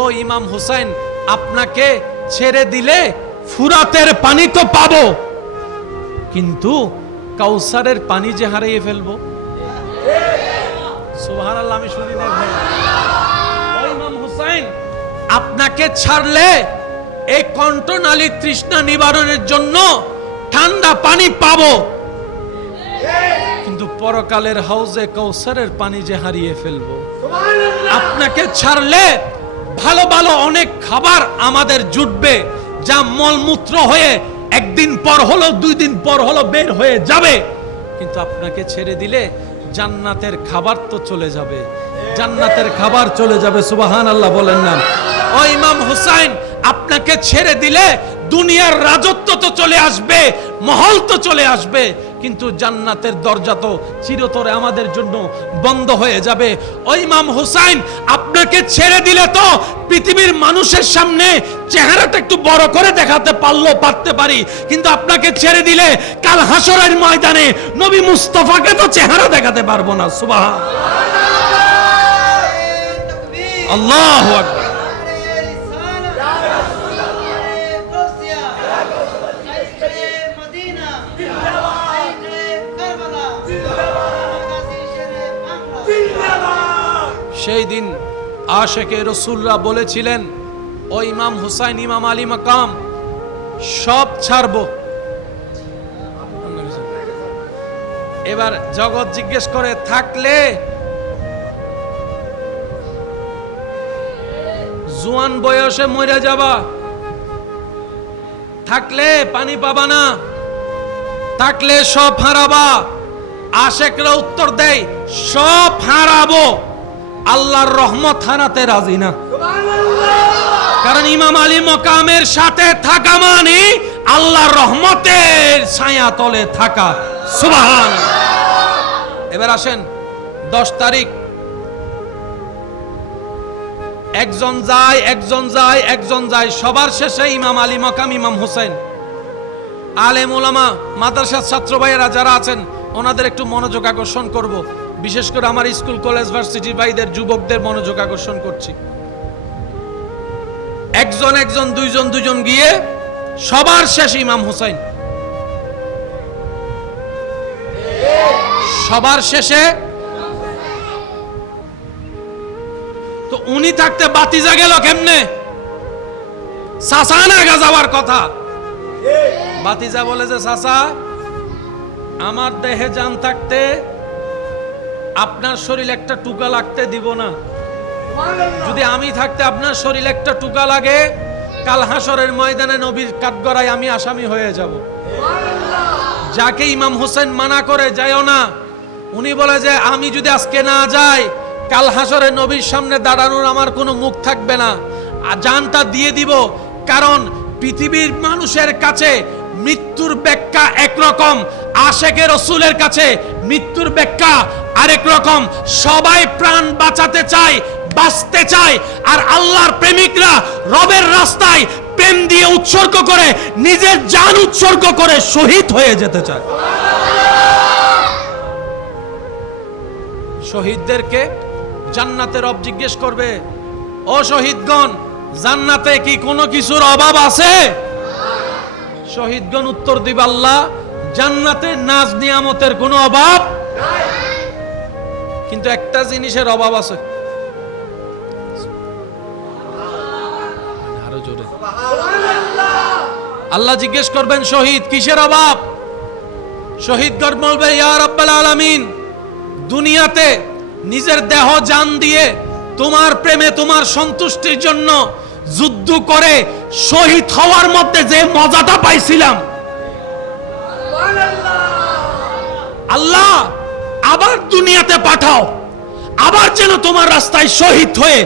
ও ইমাম হুসাইন, আপনাকে ছেড়ে দিলে ফুরাতের পানি তো পাবো, কিন্তু কাউসারের পানি যে হারিয়ে ফেলবো। সুবহানাল্লাহ, আমি শুনি না ভাই। ও ইমাম হুসাইন, আপনাকে ছাড়লে এই কণ্ঠনালী তৃষ্ণা নিবারণের জন্য ঠান্ডা পানি পাবো, কিন্তু পরকালের হাউজে কাউসারের পানি যে হারিয়ে ফেলবো। আপনাকে ছাড়লে ভালো ভালো অনেক খাবার আমাদের জুটবে, যা মলমূত্র হয়ে একদিন পর হলো 2 দিন পর হলো বের হয়ে যাবে, কিন্তু আপনাকে ছেড়ে দিলে জান্নাতের খাবার তো চলে যাবে, জান্নাতের খাবার চলে যাবে। সুবহানাল্লাহ বলেন না। ও ইমাম হুসাইন, আপনাকে ছেড়ে দিলে দুনিয়ার রাজত্ব তো চলে আসবে, মহল তো চলে আসবে, কিন্তু জান্নাতের দরজা তো চিরতরে আমাদের জন্য বন্ধ হয়ে যাবে। ও ইমাম হুসাইন, আপনাকে ছেড়ে দিলে তো পৃথিবীর মানুষের সামনে চেহারাটা একটু বড় করে দেখাতে পারতে পারি, কিন্তু আপনাকে ছেড়ে দিলে কাল হাসরের ময়দানে নবী মুস্তাফাকে তো চেহারা দেখাতে পারবো না। সুবহানাল্লাহ, আল্লাহু আকবার। সেই দিন আশেকে রসুলরা বলেছিলেন, ও ইমাম হুসাইন, ইমাম আলী মাকাম সব ছাড়বো। এবার জগৎ জিজ্ঞেস করে, থাকলে জোয়ান বয়সে মরে যাবা, থাকলে পানি পাবা না, থাকলে সব হারাবা। আশেকরা উত্তর দেয়, সব হারাবো, আল্লাহর রহমত হারাতে রাজি না। কারণ ইমাম আলী মাকামের সাথে থাকা মানে আল্লাহর রহমতের ছায়া তলে থাকা। সুবহানাল্লাহ। এবার আসেন 10 তারিখ, একজন যায় একজন যায় একজন যায়, সবার শেষে ইমাম আলী মাকাম, ইমাম হুসাইন। আলেম ওলামা, মাদ্রাসার ছাত্র ভাইয়েরা যারা আছেন, ওনাদের একটু মনোযোগ আকর্ষণ করব, বিশেষ করে আমার স্কুল কলেজ ভার্সিটির ভাইদের, যুবকদের মনোযোগ আকর্ষণ করছি। একজন একজন, দুইজন দুইজন গিয়ে সবার শেষে ইমাম হুসাইন, সবার শেষে। তো উনি থাকতে বাতিজা গেল কেমনে? চাচা না যাওয়ার কথা। বাতিজা বলে যে, চাচা, আমার দেহে জান থাকতে আপনার শরীর একটা টুকা লাগতে দিব না। যদি আমি থাকতে আপনার শরীর একটা টুকা লাগে, কাল হাসরের ময়দানে নবীর কাঠগড়ায় আমি আসামি হয়ে যাব। যাকে ইমাম হোসেন মানা করে যাইও না, উনি বলে যে আমি যদি আজকে না যাই, কাল হাসরে নবীর সামনে দাঁড়ানোর আমার কোনো মুখ থাকবে না, জানটা দিয়ে দিব। কারণ পৃথিবীর মানুষের কাছে মৃত্যুর ব্যাখ্যা একরকম, আশেকে রসুলের কাছে মৃত্যুর ব্যাখ্যা আরেক রকম। সবাই প্রাণ বাঁচাতে চায়, বাঁচতে চায়, আর আল্লাহর প্রেমিকরা রবের রাস্তায় প্রেম দিয়ে উৎসর্গ করে, নিজের জান উৎসর্গ করে শহীদ হয়ে যেতে চায়। শহীদদেরকে জান্নাতে রব জিজ্ঞেস করবে, ও শহীদগণ, জান্নাতে কি কোনো কিছুর অভাব আছে? শহীদগণ উত্তর দিবে, আল্লাহ, জান্নাতে নাজ নিয়ামতের কোনো অভাব নাই, কিন্তু একটা জিনিসের অভাব আছে। আরো জোরে আল্লাহ জিজ্ঞেস করবেন, শহীদ কিসের অভাব? শহীদগণ বলবে, ইয়া রাব্বাল আলামিন, দুনিয়াতে নিজের দেহ জান দিয়ে তোমার প্রেমে, তোমার সন্তুষ্টির জন্য যুদ্ধ করে শহীদ হওয়ার মধ্যে যে মজাটা পাইছিলাম, আল্লাহ আবার দুনিয়াতে পাঠাও, আবার যেন তোমার রাস্তায় শহীদ হয়ে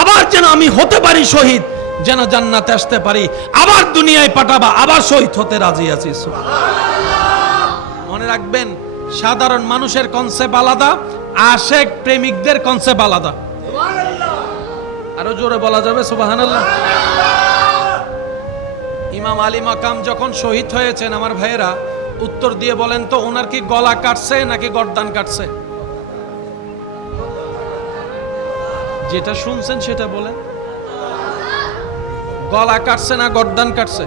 আবার যেন আমি হতে পারি শহীদ, যেন জান্নাতে আসতে পারি, আবার দুনিয়ায় পাঠাবা, আবার শহীদ হতে রাজি আছি। মনে রাখবেন, সাধারণ মানুষের কনসেপ্ট আলাদা, আশেক প্রেমিকদের কনসেপ্ট আলাদা। আরো জোরে বলা যাবে সুবহানাল্লাহ। ইমাম আলী মাকাম যখন শহীদ হয়েছেন, আমার ভাইয়েরা উত্তর দিয়ে বলেন তো, ওনার কি গলা কাটছে নাকি গর্দান কাটছে? যেটা শুনছেন সেটা বলেন। গলা কাটছে না গর্দান কাটছে?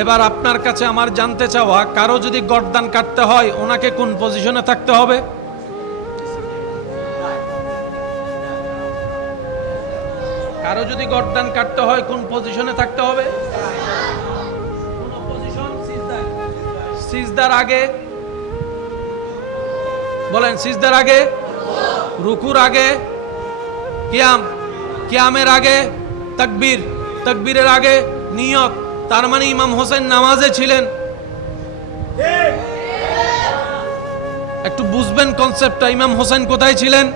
এবার আপনার কাছে আমার জানতে চাওয়া, কারো যদি গর্দান কাটতে হয় ওনাকে কোন পজিশনে থাকতে হবে? কারো যদি গর্দান কাটতে হয় কোন পজিশনে থাকতে হবে? কোন পজিশন? সিজদার আগে বলেন, সিজদার আগে, রুকুর আগে, কিয়ামের আগে, তাকবীর, তাকবীরের আগে নিয়ত। তার মানে ইমাম হোসেন নামাজে ছিলেন। একটু বুঝবেন কনসেপ্টটা, ইমাম হোসেন কোথায় ছিলেন?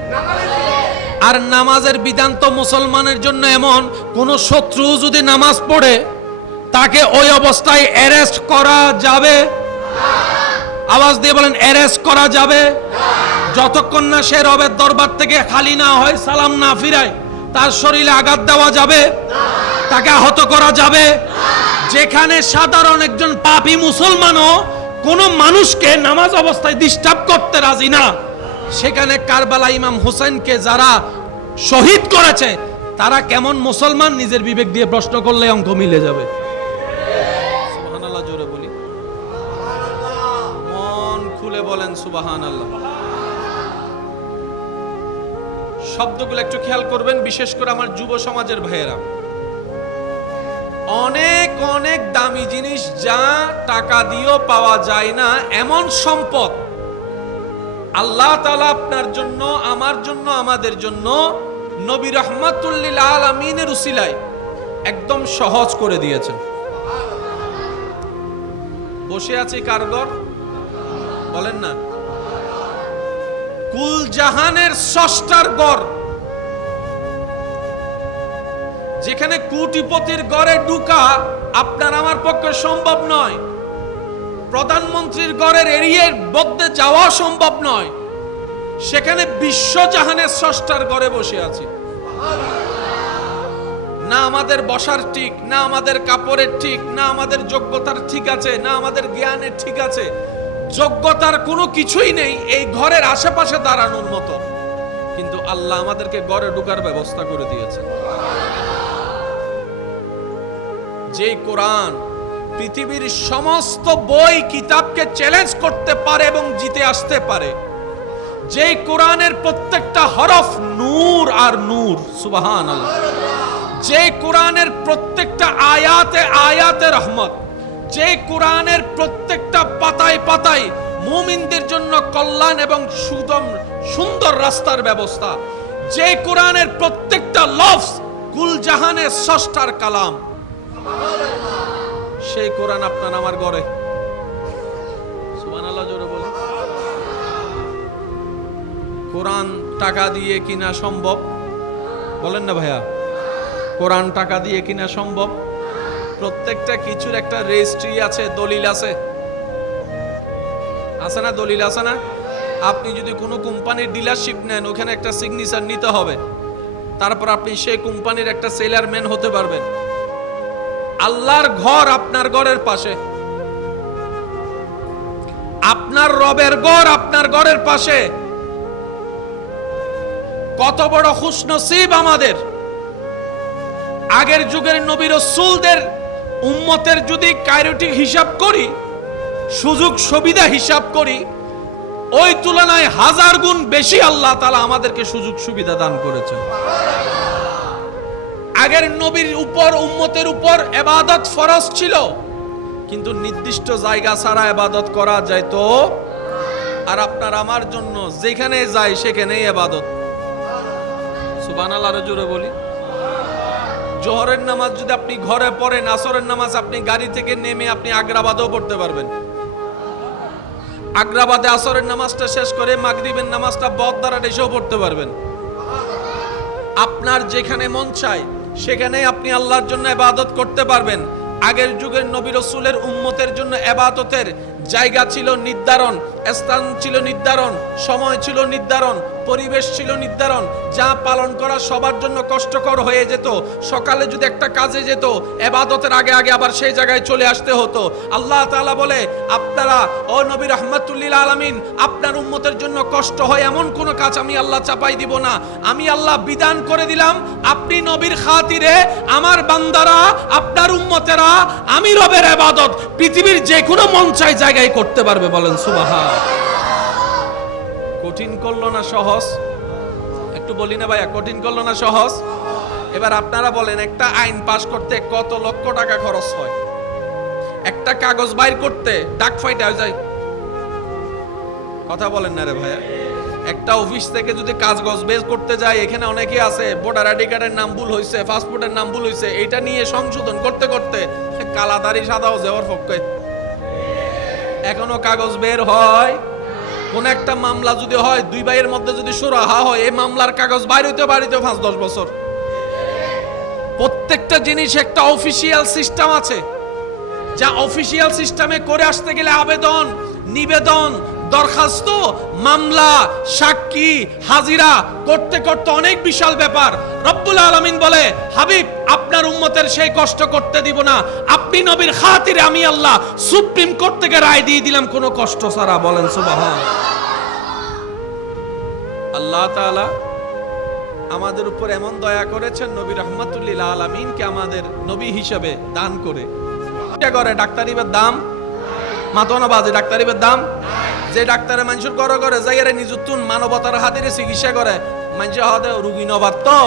আর নামাজের বিধান তো মুসলমানের জন্য এমন, কোন শত্রু যদি নামাজ পড়ে তাকে ওই অবস্থায় অ্যারেস্ট করা যাবে? আওয়াজ দিয়ে বলেন, অ্যারেস্ট করা যাবে যতক্ষণ না সে রবের দরবার থেকে খালি না হয়, সালাম না ফিরায়। তার শরীরে আঘাত দেওয়া যাবে, তাকে আহত করা যাবে। যেখানে সাধারণ একজন পাপী মুসলমানও কোন মানুষকে নামাজ অবস্থায় ডিস্টার্ব করতে রাজি না, সেখানে কারবালা ইমাম হোসেনকে যারা শহীদ করেছে তারা কেমন মুসলমান? নিজের বিবেক দিয়ে প্রশ্ন করলে অঙ্ক মিলে যাবে। সুবহানাল্লাহ, জোরে বলি, মন খুলে বলেন সুবহানাল্লাহ। শব্দগুলো একটু খেয়াল করবেন, বিশেষ করে আমার যুব সমাজের ভাইয়েরা। অনেক অনেক দামি জিনিস যা টাকা দিয়েও পাওয়া যায় না, এমন সম্পদ আল্লাহ তাআলা আপনার জন্য, আমার জন্য, আমাদের জন্য নবী রাহমাতুল লিল আলামিনের উসিলায় একদম সহজ করে দিয়েছেন। বসে আছি কার ঘর? বলেন না, কুল জাহানের স্রষ্টার ঘর, যেখানে কোটিপতির ঘরে ঢুকা আপনার আমার পক্ষে সম্ভব নয়, প্রধানমন্ত্রীর ঘরের এরিয়ার মধ্যে যাওয়া সম্ভব নয়, সেখানে বিশ্বজাহানের স্রষ্টার ঘরে বসে আছি। না আমাদের বসার ঠিক, না আমাদের কাপড়ের ঠিক, না আমাদের যোগ্যতার ঠিক আছে, না আমাদের জ্ঞানের ঠিক আছে, যোগ্যতার কোনো কিছুই নেই এই ঘরের আশেপাশে দাঁড়ানোর মতো, কিন্তু আল্লাহ আমাদেরকে ঘরে ঢোকার ব্যবস্থা করে দিয়েছে। যে কোরআন পৃথিবীর সমস্ত বই কিতাবকে চ্যালেঞ্জ করতে পারে এবং জিতে আসতে পারে, যে কোরআনের প্রত্যেকটা হরফ নূর আর নূর, সুবহানাল্লাহ, যে কোরআনের প্রত্যেকটা আয়াতে আয়াতে রহমত, যে কোরআনের প্রত্যেকটা পাতায় পাতায় মুমিনদের জন্য কল্যাণ এবং সুন্দর রাস্তার ব্যবস্থা, যে কোরআনের প্রত্যেকটা লফজ কুল জাহানের স্রষ্টার কালাম, সেই কোরআন আপনার আমার ঘরে। সুবহানাল্লাহ, জোরে বলেন। কোরআন টাকা দিয়ে কিনা সম্ভব? বলেন না ভাইয়া, কোরআন টাকা দিয়ে কিনা সম্ভব? প্রত্যেকটা কিছুর একটা রেজিস্ট্রি আছে, দলিল আছে, আছে না? দলিল আছে না? আপনি যদি কোনো কোম্পানির ডিলারশিপ নেন, ওখানে একটা সিগনেচার নিতে হবে, তারপর আপনি সেই কোম্পানির একটা সেলারম্যান হতে পারবেন। আল্লাহর ঘর আপনার ঘরের পাশে, আপনার রবের ঘর আপনার ঘরের পাশে। কত বড় খুশনসিব আমাদের। আগের যুগের নবী রাসূলদের উম্মতের যদি কাইরোটিক হিসাব করি, সুযোগ সুবিধা হিসাব করি, ওই তুলনায় 1000 গুণ বেশি আল্লাহ তাআলা আমাদেরকে সুযোগ সুবিধা দান করেছেন। আগের নবীর উপর, উম্মতের উপর ইবাদত ফরজ ছিল, কিন্তু নির্দিষ্ট জায়গা ছাড়া ইবাদত করা যায় তো। আর আপনার আমার জন্য যেখানে যাই সেখানেই ইবাদত। সুবহানাল্লাহ, জোরে বলি। জোহরের নামাজ যদি আপনি ঘরে পড়েন, আসরের নামাজ আপনি গাড়ি থেকে নেমে আপনি আগ্রাবাদেও পড়তে পারবেন। আগ্রাবাদে আসরের নামাজটা শেষ করে মাগরিবের নামাজটা বদদারাট এসেও পড়তে পারবেন। আপনার যেখানে মন চায় সেখানে আপনি আল্লাহর জন্য ইবাদত করতে পারবেন। আগের যুগের নবী রাসূলের উম্মতের জন্য ইবাদতের জায়গা ছিল নির্ধারণ, স্থান ছিল নির্ধারণ, সময় ছিল নির্ধারণ, পরিবেশ ছিল নির্ধারণ, যা পালন করা সবার জন্য কষ্টকর হয়ে যেত। সকালে যদি একটা কাজে যেত, ইবাদতের আগে আগে আবার সেই জায়গায় চলে আসতে হতো। আল্লাহ তাআলা বলে, আপনারা ও নবী রাহমাতুল লিল আলামিন, আপনার উম্মতের জন্য কষ্ট হয় এমন কোন কাজ আমি আল্লাহ চাপাই দিব না। আমি আল্লাহ বিধান করে দিলাম, আপনি নবীর খাতিরে আমার বান্দারা, আপনার উম্মতেরা আমি রবের ইবাদত পৃথিবীর যে কোনো মন চাই জায়গায় করতে পারবে। বলেন সুবহান। কঠিন করলো না সহজ? একটু বলি না ভাইয়া, কঠিন করলো না সহজ? এবার আপনারা বলেন, একটা আইন পাস করতে কত লক্ষ টাকা খরচ হয়? একটা কাগজ বাইর করতে ডাক ফাইটা হয়ে যায়। কথা বলেন না রে ভাইয়া। একটা অফিস থেকে যদি কাগজ বের করতে যায়, এখানে অনেকে আছে ভোটার আইডি কার্ডের নাম ভুল হয়েছে, পাসপোর্টের নাম ভুল হয়েছে, এটা নিয়ে সংশোধন করতে করতে কালাদারি সাদাও যাওয়ার পক্ষে এখনো কাগজ বের হয়। কোন একটা মামলা যদি হয়, দুই ভাইয়ের মধ্যে যদি সুরাহা হয়, এই মামলার কাগজ বাইর হইতে 5-10 বছর। প্রত্যেকটা জিনিস একটা অফিসিয়াল সিস্টেম আছে, যা অফিসিয়াল সিস্টেমে করে আসতে গেলে আবেদন, নিবেদন, দরখাস্ত, মামলা, সাক্ষী, হাজিরা করতে করতে অনেক বিশাল ব্যাপার। রব্বুল আলামিন বলে, হাবিব আপনার উম্মতের সেই কষ্ট করতে দিব না। আপনি নবীর খাতিরে আমি আল্লাহ সুপ্রিম কোর্ট থেকে রায় দিয়ে দিলাম কোনো কষ্ট ছাড়া। বলেন সুবহান। আল্লাহ তাআলা আমাদের উপর এমন দয়া করেছেন, নবী রাহমাতুল লিল আলামিনকে আমাদের নবী হিসেবে দান করে। করে ডাক্তারিবের দাম মাতনা বাজে, ডাক্তারিবের দাম যে ডাক্তারে মানুষের ঘরে ঘরে যাইয়ারে নিযুক্তুন মানবতার হাতিরে চিকিৎসা করে, মানুষের হাতে রুগী নবার তো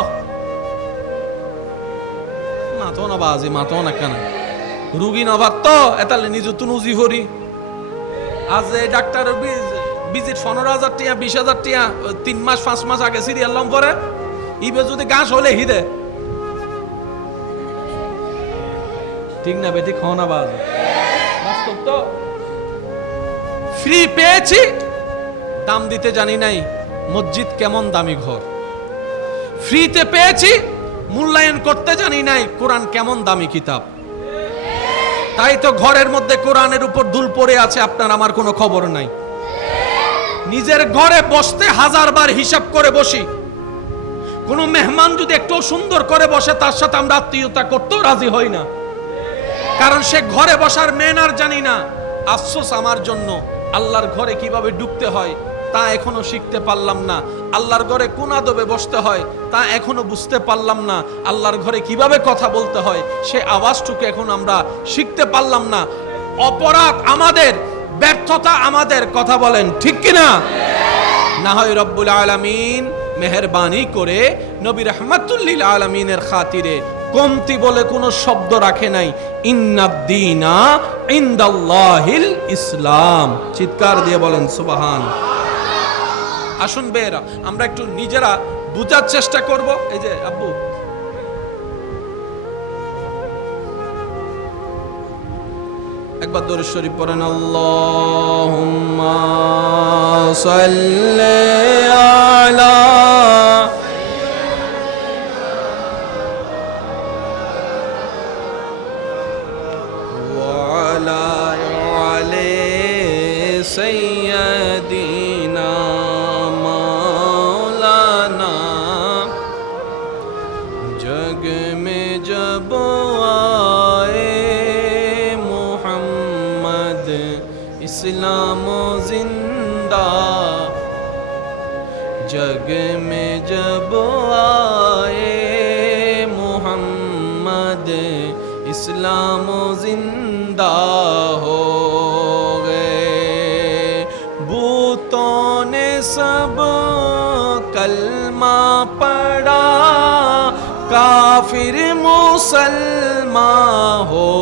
মাতনা বাজে, মাতনা কেন রুগী নবার তো এতালে নিযুক্তুন উজি ভরি। আজ এই ডাক্তার ভিজিট 15,000 টাকা 20,000 টাকা 3 মাস 5 মাস আগে সিরিয়াল লম পরে ইবে যদি গাছ হলে হিদে ঠিক না বেটি খাওয়া বাজ বাস্তব তো। ফ্রি পেয়েছি, দাম দিতে জানি নাই। মসজিদ কেমন দামি ঘর। ফ্রিতে পেয়েছি, মূল্যায়ন করতে জানি নাই কোরআন কেমন দামি কিতাব। তাই তো ঘরের মধ্যে কোরআনের উপর দুল পড়ে আছে, আপনার আমার কোনো খবর নাই। নিজের ঘরে বসতে 1000 বার হিসাব করে বসি। কোন মেহমান যদি একটু সুন্দর করে বসে, তার সাথে আমরা আত্মীয়তা করতেও রাজি হই না, কারণ সে ঘরে বসার ম্যানার জানি না। আফসোস আমার জন্য, আল্লাহর ঘরে কিভাবে ঢুকতে হয় তা এখনো শিখতে পারলাম না। আল্লাহর ঘরে কোন আদবে বসতে হয় তা এখনো বুঝতে পারলাম না। আল্লাহর ঘরে কিভাবে কথা বলতে হয় সে আওয়াজটুকু এখন আমরা শিখতে পারলাম না। অপরাধ আমাদের, ব্যর্থতা আমাদের। কথা বলেন ঠিক কিনা? না হয় রব্বুল আলামিন মেহেরবানি করে নবী রাহমাতুল লিল আলামিনের খাতিরে কমতি বলে কোনো শব্দ রাখে নাই। ইন্নাদ-দীনা ইনদাল্লাহিল ইসলাম। চিৎকার দিয়ে বলেন সুবহান। আসুন বেরা, আমরা একটু নিজেরা বুঝার চেষ্টা করব। এই যে আব্বু একবার দরুদ শরীফ পড়েন। আল্লাহুম্মা সাল্লি আলা सैयदीना मौलाना। जग में जब आए मोहम्मद इस्लाम जिंदा। जग में जब आए मोहम्मद इस्लाम जिंदा हो सब कलमा पढ़ा, काफिर मुसलमान हो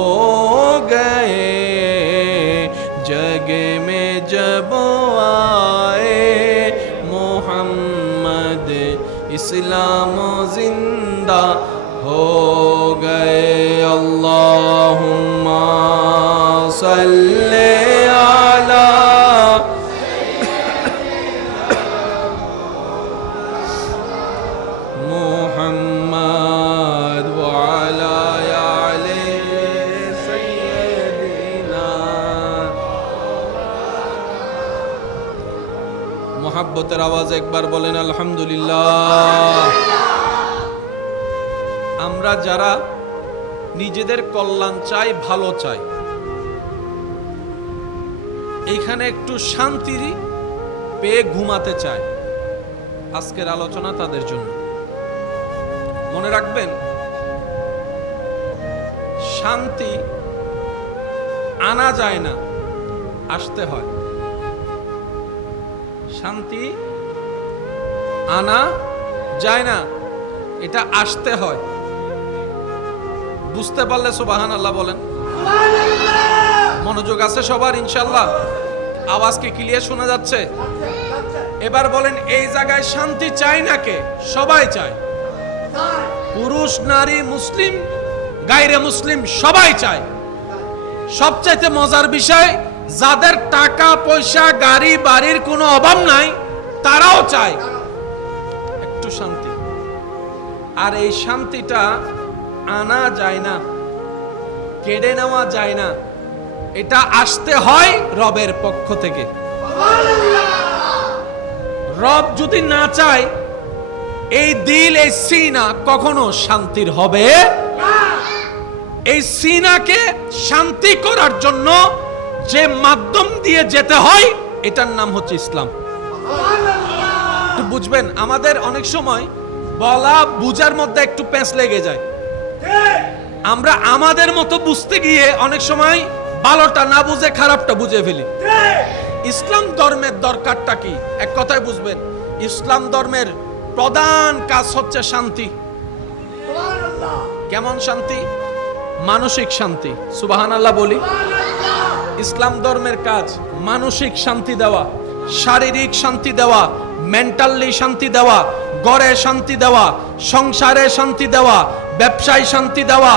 गए। जग में जब आए मोहम्मद इस्लाम जिंदा हो गए। अल्लाहुम्मा सल्ले अला মহব্বতের আওয়াজ একবার বলেন আলহামদুলিল্লাহ। আমরা যারা নিজেদের কল্যাণ চাই, ভালো চাই, এইখানে একটু শান্তি পেয়ে ঘুমাতে চাই, আজকের আলোচনা তাদের জন্য। মনে রাখবেন, শান্তি আনা যায় না, আসতে হয়। শান্তি আনা যায় না, এটা আসতে হয়। বুঝতে পারলে সুবহানাল্লাহ বলেন। মনোযোগ আছে সবার ইনশাআল্লাহ? আওয়াজ কি ক্লিয়ার শোনা যাচ্ছে? এবার বলেন, এই জায়গায় শান্তি চায় না কে? সবাই চায়। পুরুষ, নারী, মুসলিম, গায়রে মুসলিম সবাই চায়। সবচাইতে মজার বিষয়, যাদের টাকা পয়সা গাড়ি বাড়ির কোনো অভাব নাই, তারাও চায় একটু শান্তি। আর এই শান্তিটা আনা যায় না, কেড়ে নেওয়া যায় না, এটা আসতে হয় রবের পক্ষ থেকে। রব যদি না চায়, এই দিল, এই সিনা কখনো শান্তির হবে না। এই সিনাকে শান্তি করার জন্য যে মাধ্যম দিয়ে যেতে হয়, এটার নাম হচ্ছে ইসলাম। একটু বুঝবেন, আমাদের অনেক সময় বলা বুঝার মধ্যে একটু প্যাঁচ লেগে যায়। আমরা আমাদের মতো বুঝতে গিয়ে অনেক সময় ভালোটা না বুঝে খারাপটা বুঝে ফেলি। ইসলাম ধর্মের দরকারটা কি? এক কথায় বুঝবেন, ইসলাম ধর্মের প্রধান কাজ হচ্ছে শান্তি। কেমন শান্তি? মানসিক শান্তি। সুবহানাল্লাহ বলি। ইসলাম ধর্মের কাজ মানসিক শান্তি দেওয়া, শারীরিক শান্তি দেওয়া, মেন্টালি শান্তি দেওয়া, ঘরে শান্তি দেওয়া, সংসারে শান্তি দেওয়া, ব্যবসায় শান্তি দেওয়া,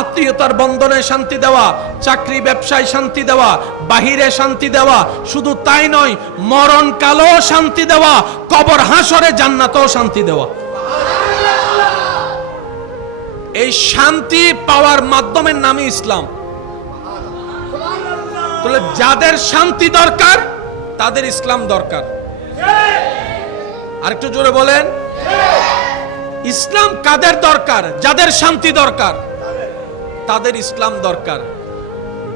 আত্মীয়তার বন্ধনে শান্তি দেওয়া, চাকরি ব্যবসায় শান্তি দেওয়া, বাহিরে শান্তি দেওয়া। শুধু তাই নয়, মরণ কালেও শান্তি দেওয়া, কবর হাসরে জান্নাতেও শান্তি দেওয়া। এই শান্তি পাওয়ার মাধ্যমের নামই ইসলাম। তাহলে যাদের শান্তি দরকার, তাদের ইসলাম দরকার। আরেকটু জোরে বলেন, ইসলাম কাদের দরকার? যাদের শান্তি দরকার, তাদের ইসলাম দরকার।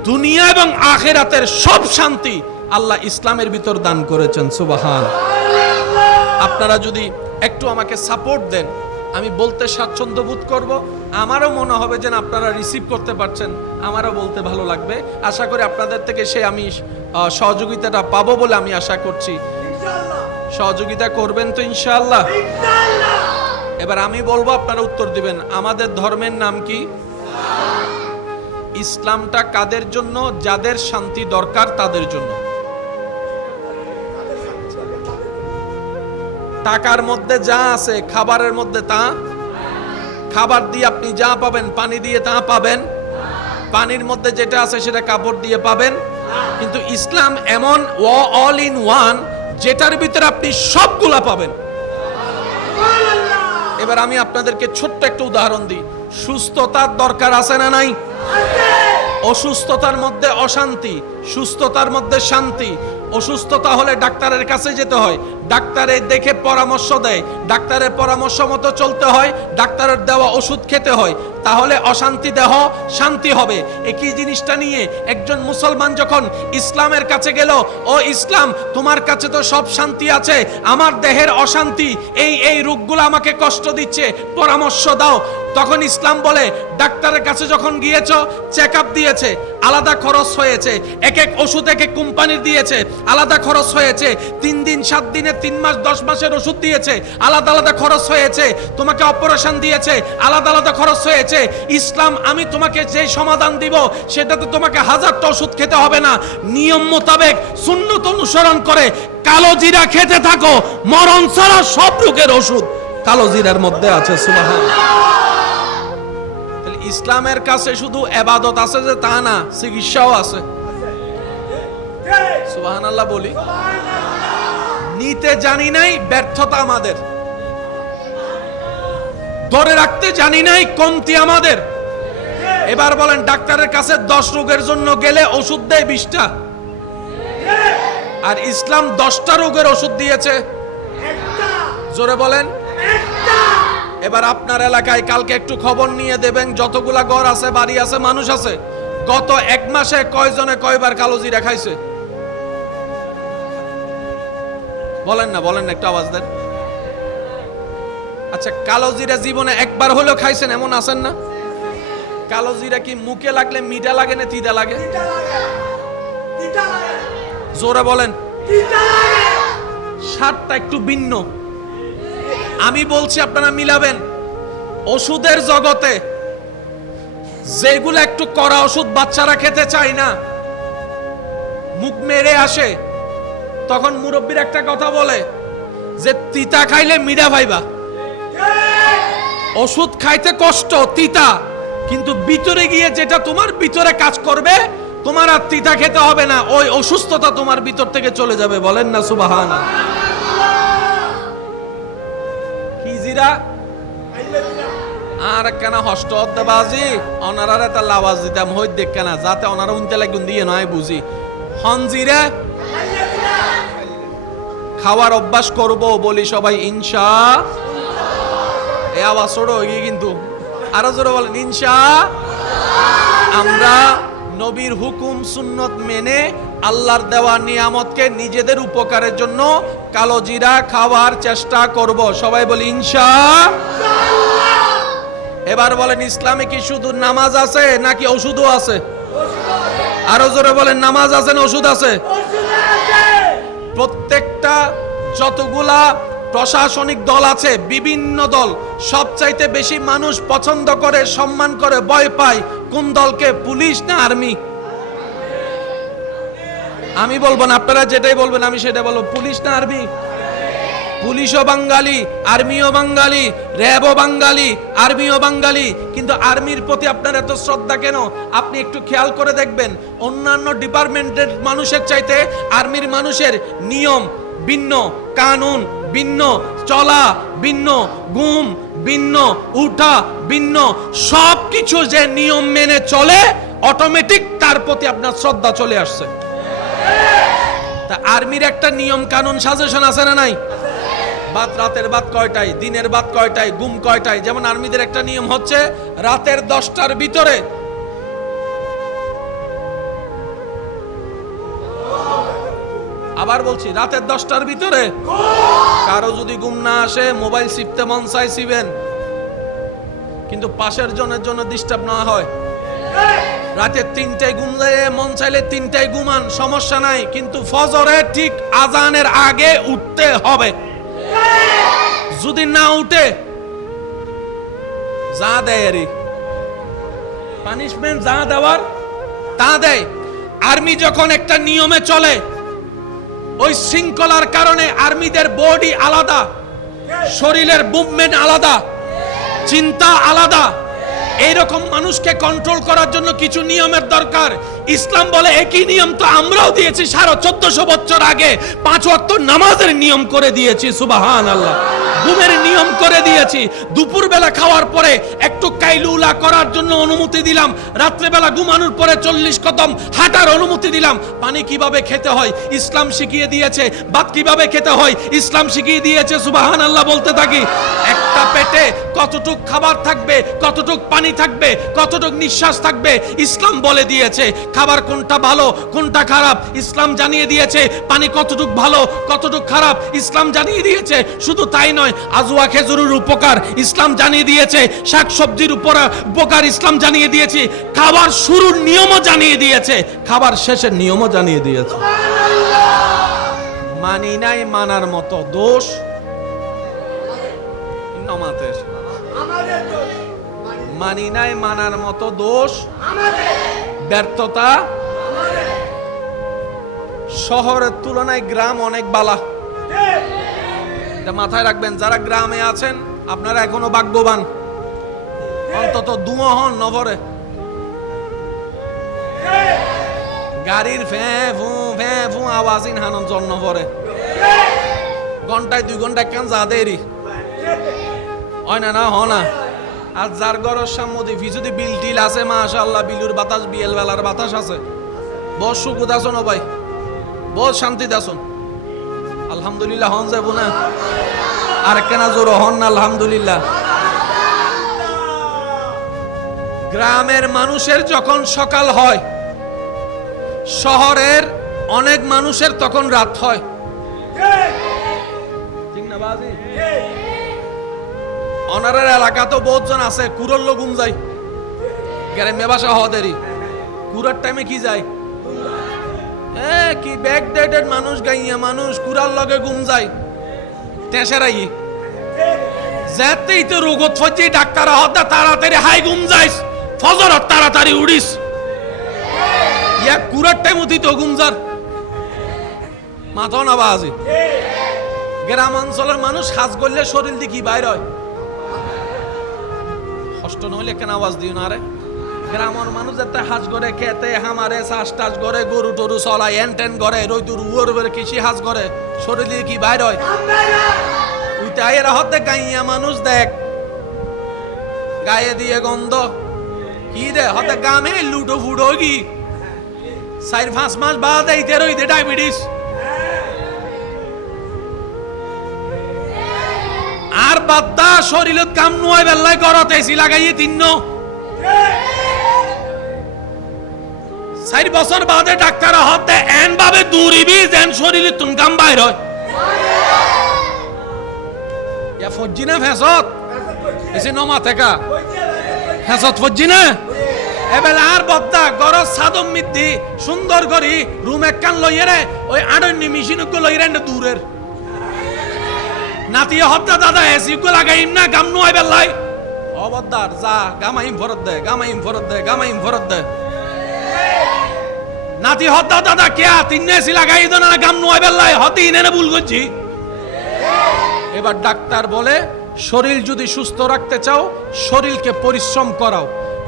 দুনিয়া এবং আখিরাতের সব শান্তি আল্লাহ ইসলামের ভিতর দান করেছেন। সুবহান। আপনারা যদি একটু আমাকে সাপোর্ট দেন, আমি বলতে স্বাচ্ছন্দ্য বোধ করব। আমারও মনে হবে যেন আপনারা রিসিভ করতে পারছেন, আমারও বলতে ভালো লাগবে। আশা করি আপনাদের থেকে আমি সহযোগিতাটা পাবো বলে আমি আশা করছি। সহযোগিতা করবেন তো ইনশাআল্লাহ? এবার আমি বলবো, আপনারা উত্তর দিবেন। আমাদের ধর্মের নাম কি? ইসলামটা কাদের জন্য? যাদের শান্তি দরকার তাদের জন্য। টাকার মধ্যে যা আছে, খাবারের মধ্যে তা। খাবার দিয়ে আপনি যা পাবেন, পানি দিয়ে তা পাবেন। পানির মধ্যে যেটা আছে সেটা কাপড় দিয়ে পাবেন। কিন্তু ইসলাম এমন অল ইন ওয়ান, যেটার ভিতরে আপনি সবগুলা পাবেন। এবার আমি আপনাদেরকে ছোট্ট একটা উদাহরণ দিই। সুস্থতার দরকার আছে না নাই? অসুস্থতার মধ্যে অশান্তি, সুস্থতার মধ্যে শান্তি। অসুস্থতা হলে ডাক্তারের কাছে যেতে হয়, ডাক্তারে দেখে পরামর্শ দেয়, ডাক্তারের পরামর্শ মতো চলতে হয়, ডাক্তারের দেওয়া ওষুধ খেতে হয়, তাহলে অশান্তি দেহ শান্তি হবে। একই জিনিসটা নিয়ে একজন মুসলমান যখন ইসলামের কাছে গেল, ও ইসলাম, তোমার কাছে তো সব শান্তি আছে, আমার দেহের অশান্তি, এই রোগগুলো আমাকে কষ্ট দিচ্ছে, পরামর্শ দাও। তখন ইসলাম বলে, ডাক্তারের কাছে যখন গিয়েছ, চেক আপ দিয়েছে, আলাদা খরচ হয়েছে, এক এক ওষুধ এক এক কোম্পানির দিয়েছে, আলাদা খরচ হয়েছে, 3 দিন 7 দিনে 3 মাস 10 মাসের ওষুধ দিয়েছে, আলাদা আলাদা খরচ হয়েছে, তোমাকে অপারেশন দিয়েছে, আলাদা আলাদা খরচ হয়েছে। ইসলাম, আমি তোমাকে যে সমাধান দিব, সেটাতে তোমাকে 1000টা ওষুধ খেতে হবে না। নিয়ম মোতাবেক সুন্নত অনুসরণ করে কালো জিরা খেতে থাকো, মরণ ছাড়া সব রোগের ওষুধ কালো জিরার মধ্যে আছে। সুবহানাল্লাহ। ইসলামের কাছে শুধু ইবাদত আছে যে তা না, চিকিৎসাও আছে। সুবহানাল্লাহ বলি। নিতে জানি নাই, ব্যর্থতা আমাদের। ধরে রাখতে জানি নাই, কমতি আমাদের। এবার বলেন, ডাক্তারের কাছে 10 রোগের জন্য গেলে ওষুধ দেয় 20টা, আর ইসলাম 10টা রোগের ওষুধ দিয়েছে। জোরে বলেন। এবার আপনার এলাকায় কালকে একটু খবর নিয়ে দেবেন, যতগুলা ঘর আছে, বাড়ি আছে, মানুষ আছে, গত 1 মাসে কয়জনে কয়বার কালোজিরা খাইছে? বলেন না, বলেন না, একটু আওয়াজ দেন। আচ্ছা, কালোজিরা জীবনে একবার হলেও খাইছেন এমন আছেন না? কালোজিরা কি মুখে লাগলে মিঠা লাগে না তিতা লাগে? জোরে বলেন। স্বাদটা একটু ভিন্ন। আমি বলছি আপনারা মিলাবেন। ওষুধের জগতে যেগুলো একটু কড়া ওষুধ বাচ্চারা খেতে চায় না, মুখ মেরে আসে, তখন মুরব্বীর একটা কথা বলে যে তিতা খাইলে মিঠা পাইবা। ওষুধ খাইতে কষ্ট, তিতা, কিন্তু ভিতরে গিয়ে যেটা তোমার ভিতরে কাজ করবে, তোমার আর তিতা খেতে হবে না, ওই অসুস্থতা তোমার ভিতর থেকে চলে যাবে। বলেন না সুবহানাল্লাহ। কি জিরা আর কেন হষ্ট বাজি অনারারে তার আওয়াজ দিতাম হই দেখ কেন, যাতে ওনারা উনতে লাগুন দিয়ে নয় বুঝি। হনজিরা খাওয়ার অভ্যাস করব বলি সবাই ইনশা। এ আওয়াজ ছোট হয়ে গিয়ে কিন্তু আরো জোরে বলেন ইনশা। আমরা নবীর হুকুম সুন্নত মেনে আল্লাহর দেওয়া নিয়ামতকে নিজেদের উপকারের জন্য কালো জিরা খাওয়ার চেষ্টা করব। সবাই বলি ইনশা। এবার বলেন, ইসলামে কি শুধু নামাজ আছে নাকি ওষুধও আছে? আরো জোরে বলেন, নামাজ আছে না ওষুধ আছে? প্রত্যেকটা যতগুলা প্রশাসনিক দল আছে, বিভিন্ন দল, সবচাইতে বেশি মানুষ পছন্দ করে, সম্মান করে, ভয় পায় কোন দলকে? পুলিশ না আর্মি? আমি বলবো না, আপনারা যেটাই বলবেন আমি সেটা বলবো। পুলিশ না আর্মি? পুলিশও বাঙালি, আর্মিও বাঙালি, র্যাবও বাঙালি, আর্মিও বাঙালি, কিন্তু আর্মির প্রতি আপনার এত শ্রদ্ধা কেন? আপনি একটু খেয়াল করে দেখবেন, অন্যান্য ডিপার্টমেন্টের মানুষের চাইতে আর্মির মানুষের নিয়ম ভিন্ন, কানুন ভিন্ন, চলা ভিন্ন, ঘুম ভিন্ন, উঠা ভিন্ন, সবকিছু যে নিয়ম মেনে চলে, অটোমেটিক তার প্রতি আপনার শ্রদ্ধা চলে আসছে। তা আর্মির একটা নিয়ম কানুন সাজেশন আছে না নাই? বাত রাতের বাত কয়টায়, দিনের বাত কয়টায়, ঘুম কয়টায়। যেমন আর্মিদের একটা নিয়ম হচ্ছে রাতের 10টার ভিতরে আবার বলছি রাতের 10টার ভিতরে কারো যদি ঘুম না আসে, মোবাইল চিপতে মন চাই চিবেন, কিন্তু পাশের জনের জন্য ডিস্টার্ব না হয়। রাতে 3টায় ঘুম যায়, মন চাইলে 3টায় ঘুমান, সমস্যা নাই, কিন্তু ফজরে ঠিক আজানের আগে উঠতে হবে। যদি না উঠে যা দেয় আরে পানিশমেন্ট, যা দেওয়ার তা দেয়। আর্মি যখন একটা নিয়মে চলে, ওই শৃঙ্খলার কারণে আর্মিদের বডি আলাদা, শরীরের মুভমেন্ট আলাদা, চিন্তা আলাদা। এইরকম মানুষকে কন্ট্রোল করার জন্য কিছু নিয়মের দরকার। ইসলাম বলে একই নিয়ম তো আমরাও দিয়েছি 1450 বছর আগে। 5 ওয়াক্ত নামাজের নিয়ম করে দিয়েছি, সুবহানাল্লাহ। ঘুমের নিয়ম করে দিয়েছি। দুপুরবেলা খাওয়ার পরে একটু কাইলুলা করার জন্য অনুমতি দিলাম। রাত্রেবেলা ঘুমানোর পরে 40 কদম হাঁটার অনুমতি দিলাম। পানি কিভাবে খেতে হয় ইসলাম শিখিয়ে দিয়েছে। ভাত কিভাবে খেতে হয় ইসলাম শিখিয়ে দিয়েছে, সুবহানাল্লাহ বলতে থাকি। একটা পেটে কতটুক খাবার থাকবে, কতটুক পানি থাকবে, কতটুক নিঃশ্বাস থাকবে, ইসলাম বলে দিয়েছে। খাবার কোনটা ভালো কোনটা খারাপ ইসলাম জানিয়ে দিয়েছে। পানি কতটুক ভালো কতটুক খারাপ ইসলাম জানিয়ে দিয়েছে। শুধু তাই নয়, আজওয়া খেজুরের উপকার ইসলাম জানিয়ে দিয়েছে, শাকসবজির উপকার ইসলাম জানিয়ে দিয়েছে, খাবার শুরুর নিয়মও জানিয়ে দিয়েছে, খাবার শেষের নিয়মও জানিয়ে দিয়েছে। মানি নাই মানার মতো দোষ নমাতের, মানি নাই মানার মতো দোষ ব্যর্থতা। শহরের তুলনায় গ্রাম অনেক বালা, এটা মাথায় রাখবেন। যারা গ্রামে আছেন আপনারা এখনো ভাগ্যবান, অন্তত দুমো হন নভরে। গাড়ির ফ্যাঁ ফু আওয়াজিন হানন জন্য পরে ঘন্টায় 2 ঘন্টা কেন যা দেরি হয় না, না হ না। আর যার ঘরের সামনে যদি বিল টিল আছে, মাশাআল্লাহ, বিলুর বাতাস, বিয়েল বেলার বাতাস আছে, বস সুকুদ আছো না ভাই? বহুত শান্তিতে আসুন। আলহামদুলিল্লাহ হন যাবো না, আর কেনা জোর হন না আলহামদুলিল্লাহ। গ্রামের মানুষের যখন সকাল হয়, শহরের অনেক মানুষের তখন রাত হয়, ঠিক না বাজি? অনারের এলাকা তো বহুত জন আছে কুরল্লো ঘুম যায়, গ্রামে বাসা হদেরই কুরার টাইমে কি যায়, কি ব্যাকডেটেড মানুষ, গাইয়া মানুষ কুরার লগে ঘুম যায় তেসেরাই যেতেই তো রোগত ফজি ডাক্তার হদা তাড়াতাড়ি হাই ঘুম যাইস, ফজর তাড়াতাড়ি উড়িস, ইয়া কুরার টাইম উঠি তো ঘুম যার মাথা না বাজে। গ্রাম অঞ্চলের মানুষ হাজ করলে শরীর দিয়ে কি বাইর হয়, কষ্ট নইলে কেন আওয়াজ দিও না রে। গ্রামের মানুষ যাতে হাজ করে খেতে হামারে চাষ টাস করে গরু টরু চলায় এন টেন করে রইদুর উয়ার উপরে কৃষি হাজ করে, শরীর দিয়ে কি বাইর হয়? উইটাই এরা হতে গাইয়া মানুষ দেখ গায়ে দিয়ে গন্ধ কি রে হতে গামে লুটো ফুটো কি 4-5 মাস বাদ এইতে রইতে ডায়াবেটিস। আর বাদ্দা শরীরত কাম নয় বেল্লাই করতে এসি লাগাইয়ে 4 বছর বাদে ডাক্তার হতে এন ভাবে দূরিবি যেন শরীরে তুন কাম বাইর হয়। ইয়া ফজ্জি না ফেসত এসে নমা থেকা ফেসত ফজ্জি না এবেলা আর বদ্দা গরজ সাদম মিদ্দি সুন্দর করি রুম একখান লইয়ে রে ওই আড়ন্নি মেশিন লইয়ে রে দূরের নাতিয়ে হত্যা দাদা এসি গো লাগাইম না গাম নয় বেলাই অবদ্দার যা গামাইম ফরত দে গামাইম ফরত দে গামাইম ফরত দে নাতি হত্যা দাদা কে 3 এসি লাগাই দো না গাম নয় বেলাই হতি ইনে ভুল করছি। এবার ডাক্তার বলে শরীর যদি সুস্থ রাখতে চাও শরীরকে পরিশ্রম করাও,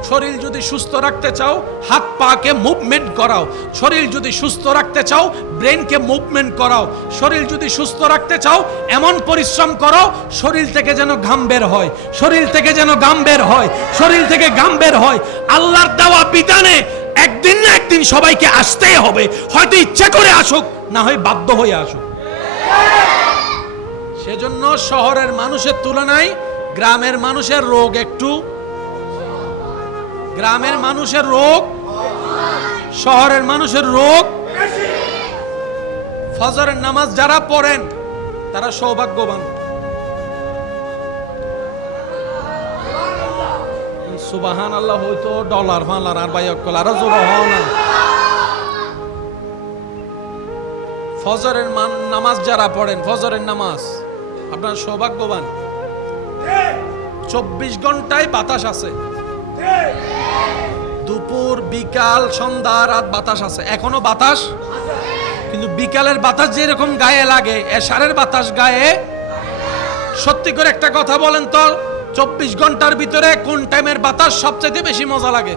শরীর যদি সুস্থ রাখতে চাও হাত পাকে মুভমেন্ট করাও, শরীর যদি সুস্থ রাখতে চাও ব্রেনকে মুভমেন্ট করাও, শরীর যদি সুস্থ রাখতে চাও এমন পরিশ্রম করো শরীর থেকে যেন ঘাম বের হয়, শরীর থেকে যেন ঘাম বের হয়, শরীর থেকে ঘাম বের হয়। আল্লাহর দেওয়া বিধানে একদিন না একদিন সবাইকে আসতেই হবে, হয়তো ইচ্ছা করে আসুক না হয় বাধ্য হয়ে আসুক। সেজন্য শহরের মানুষের তুলনায় গ্রামের মানুষের রোগ একটু, গ্রামের মানুষের রোগ শহরের মানুষের রোগ। ফজরের নামাজ যারা পড়েন তারা সৌভাগ্যবান। সুবহানাল্লাহ হয়তো ডলার ফালার আর বাইকল আরো জোর হও না। ফজরের নামাজ যারা পড়েন ফজরের নামাজ আপনারা সৌভাগ্যবান। 24 ঘন্টায় বাতাস আছে, দুপুর বিকাল সন্ধ্যা রাত বাতাস আছে, এখনো বাতাস, কিন্তু বিকালের বাতাস যেরকম গায়ে লাগে এশারের বাতাস গায়ে। সত্যি করে একটা কথা বলেন তো 24 ঘন্টার ভিতরে কোন টাইমের বাতাস সবচেয়ে বেশি মজা লাগে?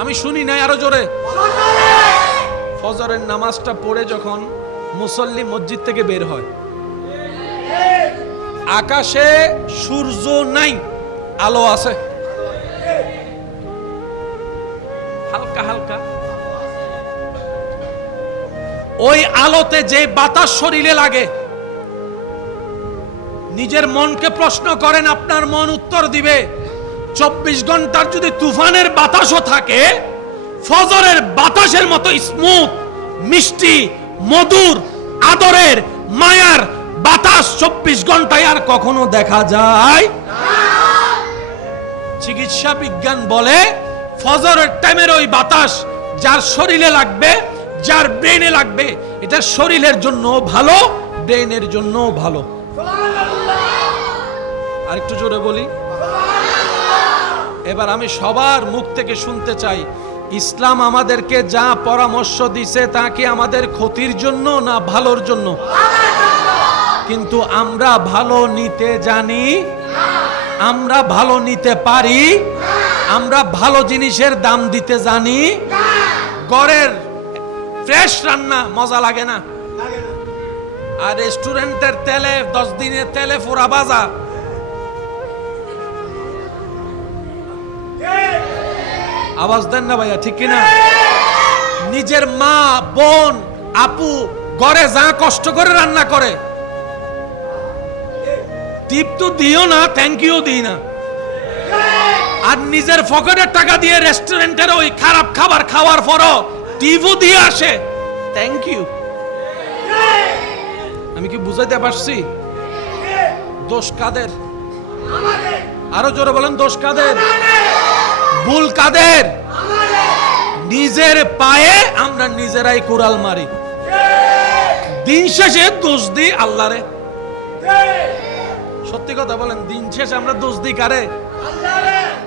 আমি শুনি নাই, আরো জোরে। ফজরের নামাজটা পড়ে যখন মুসল্লি মসজিদ থেকে বের হয়, আকাশে সূর্য নাই, আলো আছে হালকা হালকা, ওই আলোতে যে বাতাস শরীরে লাগে নিজের মনকে প্রশ্ন করেন, আপনার মন উত্তর দিবে 24 ঘন্টার যদি তুফানের বাতাসও থাকে ফজরের বাতাসের মতো স্মুথ মিষ্টি মধুর আদরের মায়ার বাতাস 24 ঘন্টায় আর কখনো দেখা যায় না। চিকিৎসা বিজ্ঞান বলে ফজরের টাইমের ওই বাতাস যার শরীরে লাগবে যার ব্রেনে লাগবে এটা শরীরের জন্য ভালো, ব্রেনের জন্য ভালো। আর একটু জোরে বলি। এবার আমি সবার মুখ থেকে শুনতে চাই, ইসলাম আমাদেরকে যা পরামর্শ দিছে তা কি আমাদের ক্ষতির জন্য না ভালোর জন্য? কিন্তু আমরা ভালো নিতে জানি, আমরা ভালো নিতে পারি, আমরা ভালো জিনিসের দাম দিতে জানি। ঘরের ফ্রেশ রান্না মজা লাগে না, আর রেস্টুরেন্টের তেলে 10 দিনের তেলে ফোড়া ভাজা। আওয়াজ দেন না ভাইয়া, ঠিক কিনা? নিজের মা বোন আপু ঘরে যা কষ্ট করে রান্না করে, টিপ তো দিও না, থ্যাংক ইউ দিই না, আর নিজের পকেটের টাকা দিয়ে রেস্টুরেন্টের ওই খারাপ খাবার খাওয়ার পরও টিপও দিয়ে আসে, থ্যাংক ইউ। আমি কি বুঝাইতে পারছি? দোষ কাদের? আরো জোরে বলেন, দোষ কাদের? ভুল কাদের? নিজের পায়ে আমরা নিজেরাই কুড়াল মারি, দিন শেষে দোষ দিই আল্লাহরে। সত্যি কথা বলেন, দিন শেষে আমরা দোষ দিই কারে?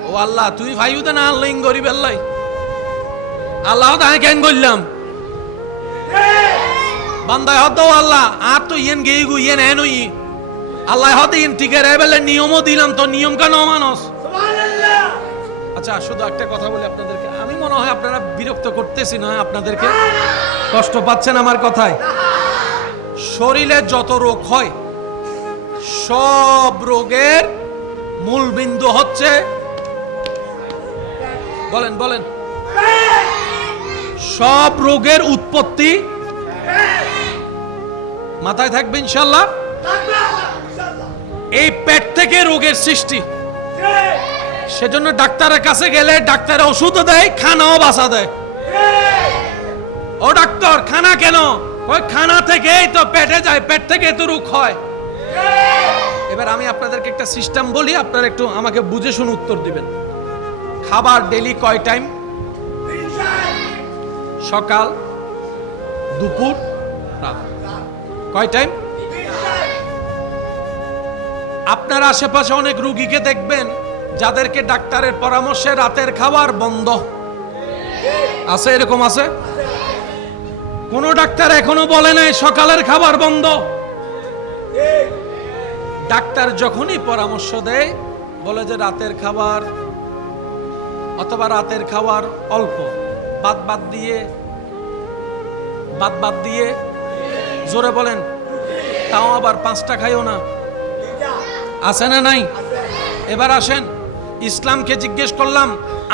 ও আল্লাহ, তুই ভাইউতে না আল্লাহ গরিব আল্লাহ, আল্লাহ তাই কেন করলাম বান্দায় হতো আল্লাহ আর তো ইয়েন গেই গু ইয়েন এন ই আল্লাহ হতে ইন টিকে রে বলে নিয়মও দিলাম, তো নিয়ম কেন মানুষ? আচ্ছা, শুধু একটা কথা বলি আপনাদেরকে, আমি মনে হয় আপনারা বিরক্ত করতেছি না, আপনাদেরকে কষ্ট পাচ্ছেন আমার কথায়। শরীরে যত রোগ হয়, সব রোগের মূল বিন্দু হচ্ছে, বলেন বলেন, সব রোগের উৎপত্তি মাথায় থাকবে ইনশাআল্লাহ, এই পেট থেকে রোগের সৃষ্টি। সেজন্য ডাক্তারের কাছে গেলে ডাক্তার ওষুধও দেয়, খানাও বাসা দেয়। ও ডাক্তার, খানা কেন? ওই খানা থেকেই তো পেটে যায়, পেট থেকে তো রোগ হয়। এবার আমি আপনাদেরকে একটা সিস্টেম বলি, আপনারা একটু আমাকে বুঝে শুনে উত্তর দিবেন। খাবার ডেইলি কয় টাইম? সকাল, দুপুর, রাত। কয় টাইম? আপনার আশেপাশে অনেক রোগীকে দেখবেন যাদেরকে ডাক্তারের পরামর্শে রাতের খাবার বন্ধ আছে, এরকম আছে? কোন ডাক্তার এখনো বলে নাই সকালের খাবার বন্ধ। ডাক্তার যখনই পরামর্শ দেয় বলে যে রাতের খাবার অথবা রাতের খাবার অল্প, বাদ বাদ দিয়ে জোরে বলেন, তাও আবার 5টা খাইও না, আছে না নাই? এবার আসেন, ইসলামকে জিজ্ঞেস করলাম,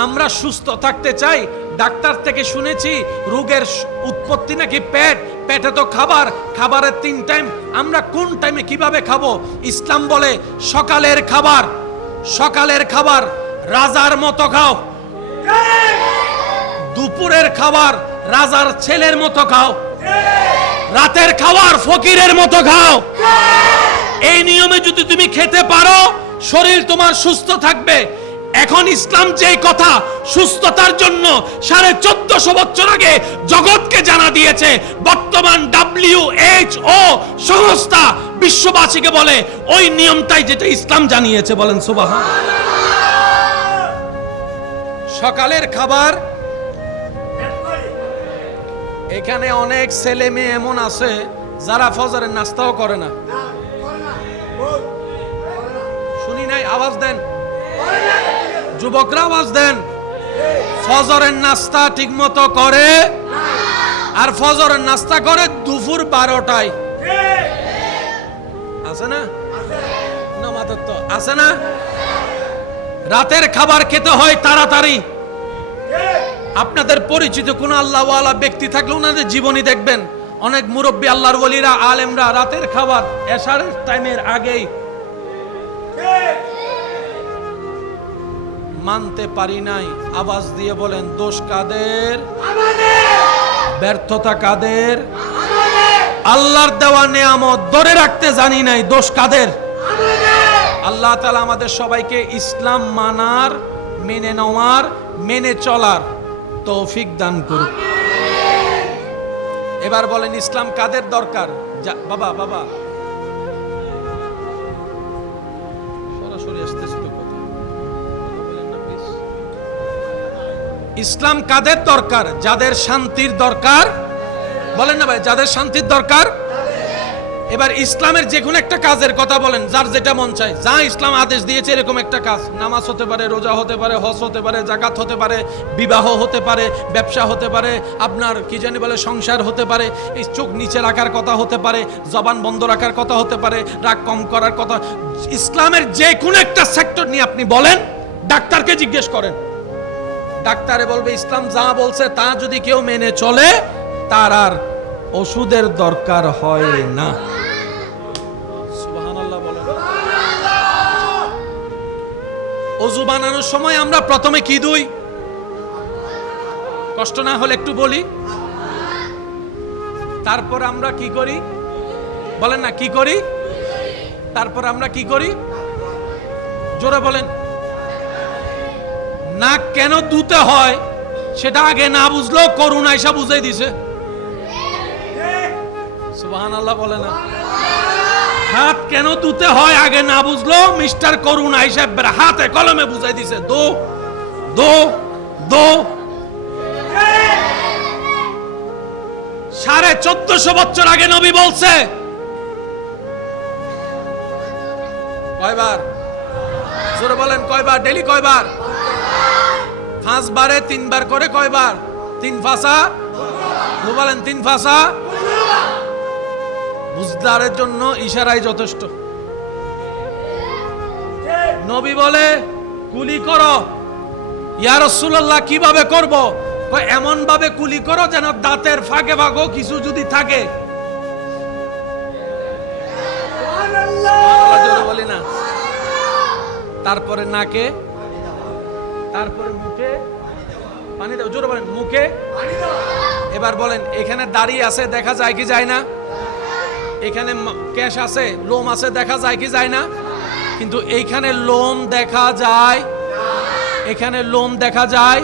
আমরা সুস্থ থাকতে চাই, ডাক্তার থেকে শুনেছি রোগের উৎপত্তি নাকি পেট, পেটে তো খাবার, খাবারের 3 টাইম, আমরা কোন টাইমে কিভাবে খাবো? ইসলাম বলে সকালের খাবার রাজার মতো খাও, দুপুরের খাবার রাজার ছেলের মতো খাও, রাতের খাবার ফকিরের মতো খাও। এই নিয়মে যদি তুমি খেতে পারো, শরীর তোমার সুস্থ থাকবে। এখন ইসলাম যে কথা সুস্থতার জন্য 1450 বছর আগে জগৎকে জানা দিয়েছে, বর্তমান WHO সংস্থা বিশ্ববাসীকে বলে ওই নিয়মটাই যেটা ইসলাম জানিয়েছে। বলেন সুবহানাল্লাহ। সকালের খাবার, এখানে অনেক ছেলে মেয়ে এমন আছে যারা ফজরের নাস্তাও করে না। শুনি নাই? আওয়াজ দেন, যুবকরা আওয়াজ দেন। ফজরের নাস্তা ঠিক মতো করে, আর ফজরের নাস্তা করে দুপুর 12টায়। আছে না? আছে না? রাতের খাবার খেতে হয় তাড়াতাড়ি। আপনাদের পরিচিত কোন আল্লাহওয়ালা ব্যক্তি থাকলে ওনাদের জীবনী দেখবেন, অনেক মুরব্বী আল্লাহর ওলিরা, আলেমরা রাতের খাবার এশারের টাইমের আগেই। মানতে পারি নাই, আওয়াজ দিয়ে বলেন, দোষ কাদের? ব্যর্থতা কাদের? আল্লাহর দেওয়া নেয়ামত ধরে রাখতে জানি নাই, দোষ কাদের? আল্লাহ তাআলা আমাদের সবাইকে ইসলাম মানার, মেনে নেওয়ার, মেনে চলার তৌফিক দান করুন। এবার বলেন, ইসলাম কাদের দরকার? বাবা সরাসরি আসতেছে তো কথা, বলেন না প্লিজ। ইসলাম কাদের দরকার? যাদের শান্তির দরকার। বলেন না ভাই, যাদের শান্তির দরকার। এবার ইসলামের যে কোনো একটা কাজের কথা বলেন, যার যেটা মন চায়, যা ইসলাম আদেশ দিয়েছে এরকম একটা কাজ, নামাজ হতে পারে, রোজা হতে পারে, হজ হতে পারে, যাকাত হতে পারে, বিবাহ হতে পারে, ব্যবসা হতে পারে, আপনার কি জানি বলে সংসার হতে পারে, এই চোখ নিচে রাখার কথা হতে পারে, জবান বন্ধ রাখার কথা হতে পারে, রাগ কম করার কথা। ইসলামের যে কোনো একটা সেক্টর নিয়ে আপনি বলেন, ডাক্তারকে জিজ্ঞেস করেন, ডাক্তারে বলবে ইসলাম যা বলছে তা যদি কেউ মেনে চলে, তার আর ওষুধের দরকার হয় না। সুবহানাল্লাহ বলেন। ওযু বানানোর সময় আমরা প্রথমে কি দিই? কষ্ট না হলে একটু বলি। তারপর আমরা কি করি? বলেন না, কি করি? তারপর আমরা কি করি? জোরে বলেন। নাক কেন ধুতে হয় সেটা আগে না বুঝলেও করুণা এসে বুঝাই দিছে। সুবহানাল্লাহ বলে না। হাত কেন ধুতে হয় আগে না বুঝলো মিস্টার করুণা এসে হাতে কলমে বুঝাই দিছে। দো দো দো। 1450 বছর আগে নবী বলছে কয়বার? জোরে বলেন কয়বার? ডেলি কয়বার? 5 বারে 3 বার করে কয়বার? 3 ফাসা। বলেন 3 ফাসা। বুঝদারের জন্য ইশারাই যথেষ্ট। নবী বলে কুলি করো। ইয়া রাসূলুল্লাহ কিভাবে করব? এমন ভাবে কুলি করো যেন দাঁতের ফাঁকে ফাঁকও কিছু যদি থাকে। বলি না। তারপরে নাকে, তারপরে মুখে পানি দাও। জোরে বলেন মুখে। এবার বলেন এখানে দাড়ি আছে দেখা যায় কি যায় না? এখানে কেশ আছে, লোম আছে, দেখা যায় কি যায় না? কিন্তু এইখানে লোম দেখা যায়, এখানে লোম দেখা যায়।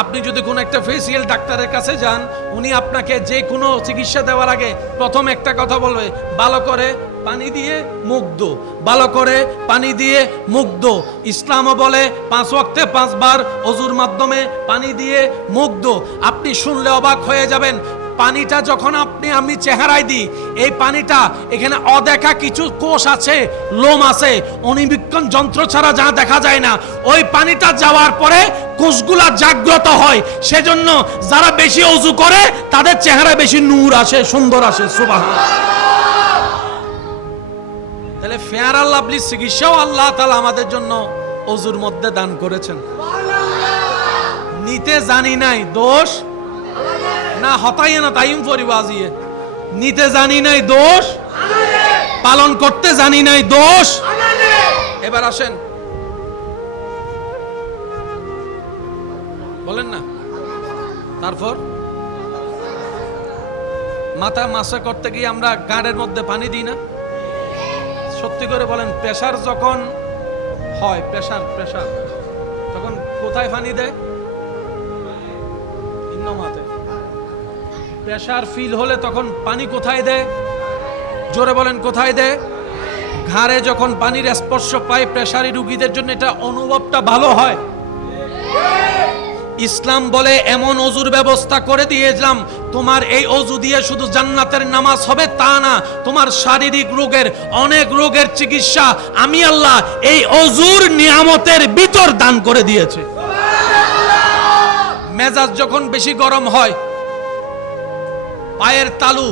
আপনি যদি কোনো একটা ফেসিয়াল ডাক্তারের কাছে যান, উনি আপনাকে যে কোনো চিকিৎসা দেওয়ার আগে প্রথম একটা কথা বলবে, ভালো করে পানি দিয়ে মুখ ধো, ভালো করে পানি দিয়ে মুখ ধো। ইসলামও বলে 5 ওয়াক্তে 5 বার ওযুর মাধ্যমে পানি দিয়ে মুখ ধো। আপনি শুনলে অবাক হয়ে যাবেন। পানিটা যখন আমি চেহারায় দিই, এই পানিটা এখানে অদেখা কিছু কোষ আছে, লোম আছে, অণুবীক্ষণ যন্ত্র ছাড়া যা দেখা যায় না। ওই পানিটা যাওয়ার পরে কোষগুলা জাগ্রত হয়। সেজন্য যারা বেশি ওযু করে তাদের চেহারায় বেশি নূর আসে, সুন্দর আসে। সুবহানাল্লাহ। তাহলে ফেয়ার আর লাভলি চিকিৎসাও আল্লাহ তাআলা আমাদের জন্য ওযুর মধ্যে দান করেছেন। নিতে জানি নাই দোষ না, হতাইয়ে না তাইম পরিবাজিয়ে। নিতে জানি নাই দোষ, পালন করতে জানি নাই দোষ। এবার আসেন, বলেন না। তারপর মাথা মাসা করতে গিয়ে আমরা গাড়ের মধ্যে পানি দিই না? সত্যি করে বলেন, প্রেসার যখন হয়, প্রেসার তখন কোথায় পানি দেয়? মাথায়। প্রেসার ফিল হলে তখন পানি কোথায় দেয়? জোরে বলেন কোথায় দেয়? ঘাড়ে যখন পানির স্পর্শ পায় প্রেসারি রোগীদের জন্য এটা অনুভবটা ভালো হয়। ইসলাম বলে এমন ওযুর ব্যবস্থা করে দিয়েছিলাম, তোমার এই ওযু দিয়ে শুধু জান্নাতের নামাজ হবে তা না, তোমার শারীরিক রোগের অনেক রোগের চিকিৎসা আমি আল্লাহ এই ওযুর নিয়ামতের ভিতর দান করে দিয়েছে। মেজাজ যখন বেশি গরম হয়, পায়ের তালু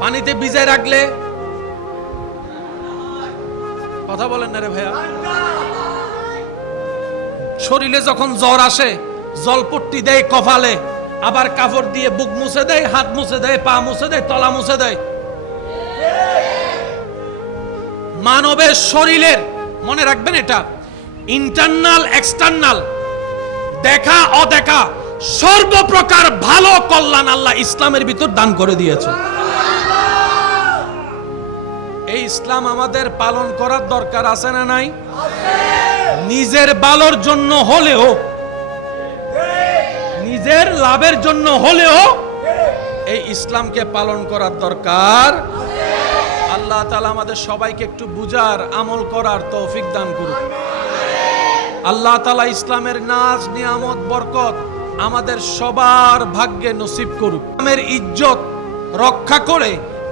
পানিতে ভিজায় রাখলে, কথা বলেন না রে ভাইয়া, শরীরে যখন জ্বর আসে জলপট্টি দেয় কপালে, আবার কাপড় দিয়ে বুক মুছে দেয়, হাত মুছে দেয়, পা মুছে দেয়, তলা মুছে দেয়। মানবের শরীরের, মনে রাখবেন এটা, ইন্টারনাল এক্সটার্নাল, দেখা অদেখা সর্বপ্রকার ভালো কল্যাণ আল্লাহ ইসলামের ভিতর দান করে দিয়েছে। এই ইসলাম আমাদের পালন করার দরকার আছে না নাই? নিজের ভালোর জন্য হলেও, নিজের লাভের জন্য হলেও এই ইসলামকে পালন করার দরকার। আল্লাহ তাআলা আমাদের সবাইকে একটু বুঝার, আমল করার তৌফিক দান করুন। আল্লাহ তাআলা ইসলামের নাজ নিয়ামত বরকত আমাদের সবার ভাগ্যে নসিব করুক। ইসলামের ইজ্জত রক্ষা করে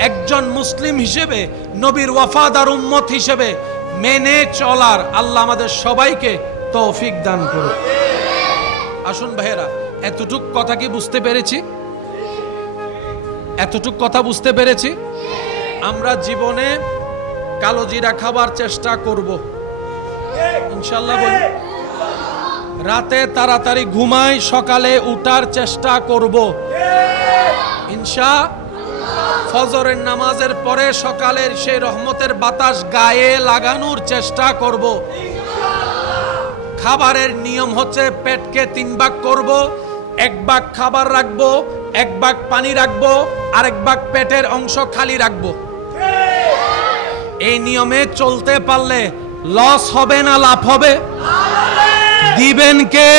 একজন মুসলিম হিসেবে, নবীর ওয়াফাদার উম্মত হিসেবে মেনে চলার আল্লাহ আমাদের সবাইকে তৌফিক দান করুক। আসুন ভাইয়েরা, এতটুক কথা কি বুঝতে পেরেছি? এতটুক কথা বুঝতে পেরেছি? আমরা জীবনে কালো জিরা খাবার চেষ্টা করব ইনশাআল্লাহ। বলি রাতে তাড়াতাড়ি ঘুমাই, সকালে উঠার চেষ্টা করব ফজরের নামাজের পরে সকালের সেই রহমতের বাতাস গায়ে লাগানোর চেষ্টা করব। খাবারের নিয়ম হচ্ছে পেটকে 3 ভাগ করব, 1 ভাগ খাবার রাখবো, 1 ভাগ পানি রাখবো, আর 1 ভাগ পেটের অংশ খালি রাখবো। এই নিয়মে চলতে পারলে লস হবে না লাভ হবে? দিবেন কে?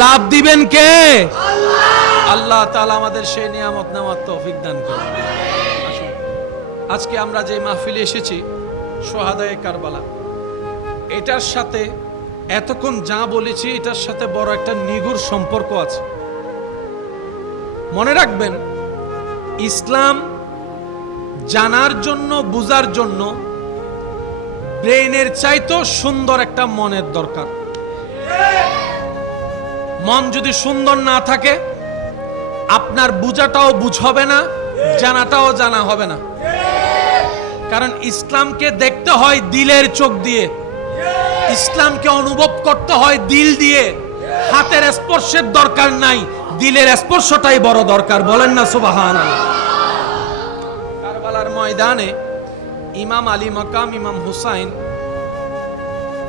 লাভ দিবেন কে? আল্লাহ তাআলা আমাদের সেই নিয়ামত নেওয়ার তৌফিক দান করুন। আজকে আমরা যে মাহফিলে এসেছি সোহাদায়ে কারবালা, এটার সাথে এতক্ষণ যা বলেছি এটার সাথে বড় একটা নিগুড় সম্পর্ক আছে। মনে রাখবেন, ইসলাম জানার জন্য, বুঝার জন্য ব্রেইনের চাইতো সুন্দর একটা মনের দরকার। মন যদি সুন্দর না থাকে, আপনার বুঝাটাও বুঝ হবে না, জানাটাও জানা হবে না। কারণ ইসলামকে দেখতে হয় দিলের চোখ দিয়ে, ইসলামকে অনুভব করতে হয় দিল দিয়ে। হাতের স্পর্শের দরকার নাই, দিলের স্পর্শটাই বড় দরকার। বলেন না সুবহানাল্লাহ। কারবালার ময়দানে ইমাম আলী মাকাম ইমাম হুসাইন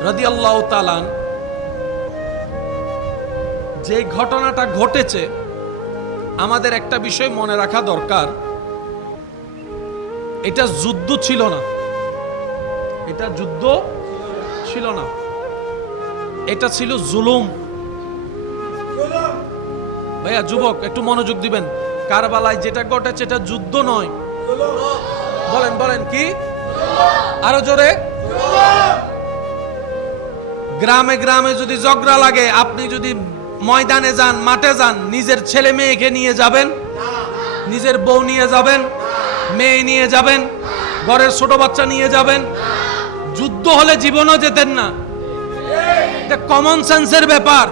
রাদিয়াল্লাহু তাআলা যে ঘটনাটা ঘটেছে, আমাদের একটা বিষয় মনে রাখা দরকার, এটা যুদ্ধ ছিল না, এটা যুদ্ধ ছিল না, এটা ছিল জুলুম। ভাইয়া যুবক একটু মনোযোগ দিবেন, কারবালায় যেটা ঘটেছে এটা যুদ্ধ নয়। বলেন বলেন কি? আরো জোরে। গ্রামে গ্রামে যদি ঝগড়া লাগে, আপনি যদি ময়দানে যান, মাঠে যান, নিজের ছেলে মেয়েকে নিয়ে যাবেন? নিজের বউ নিয়ে যাবেন? মেয়ে নিয়ে যাবেন? ঘরের ছোট বাচ্চা নিয়ে যাবেন? যুদ্ধ হলে জীবনও যেতেন না। এটা কমন সেন্সের ব্যাপার।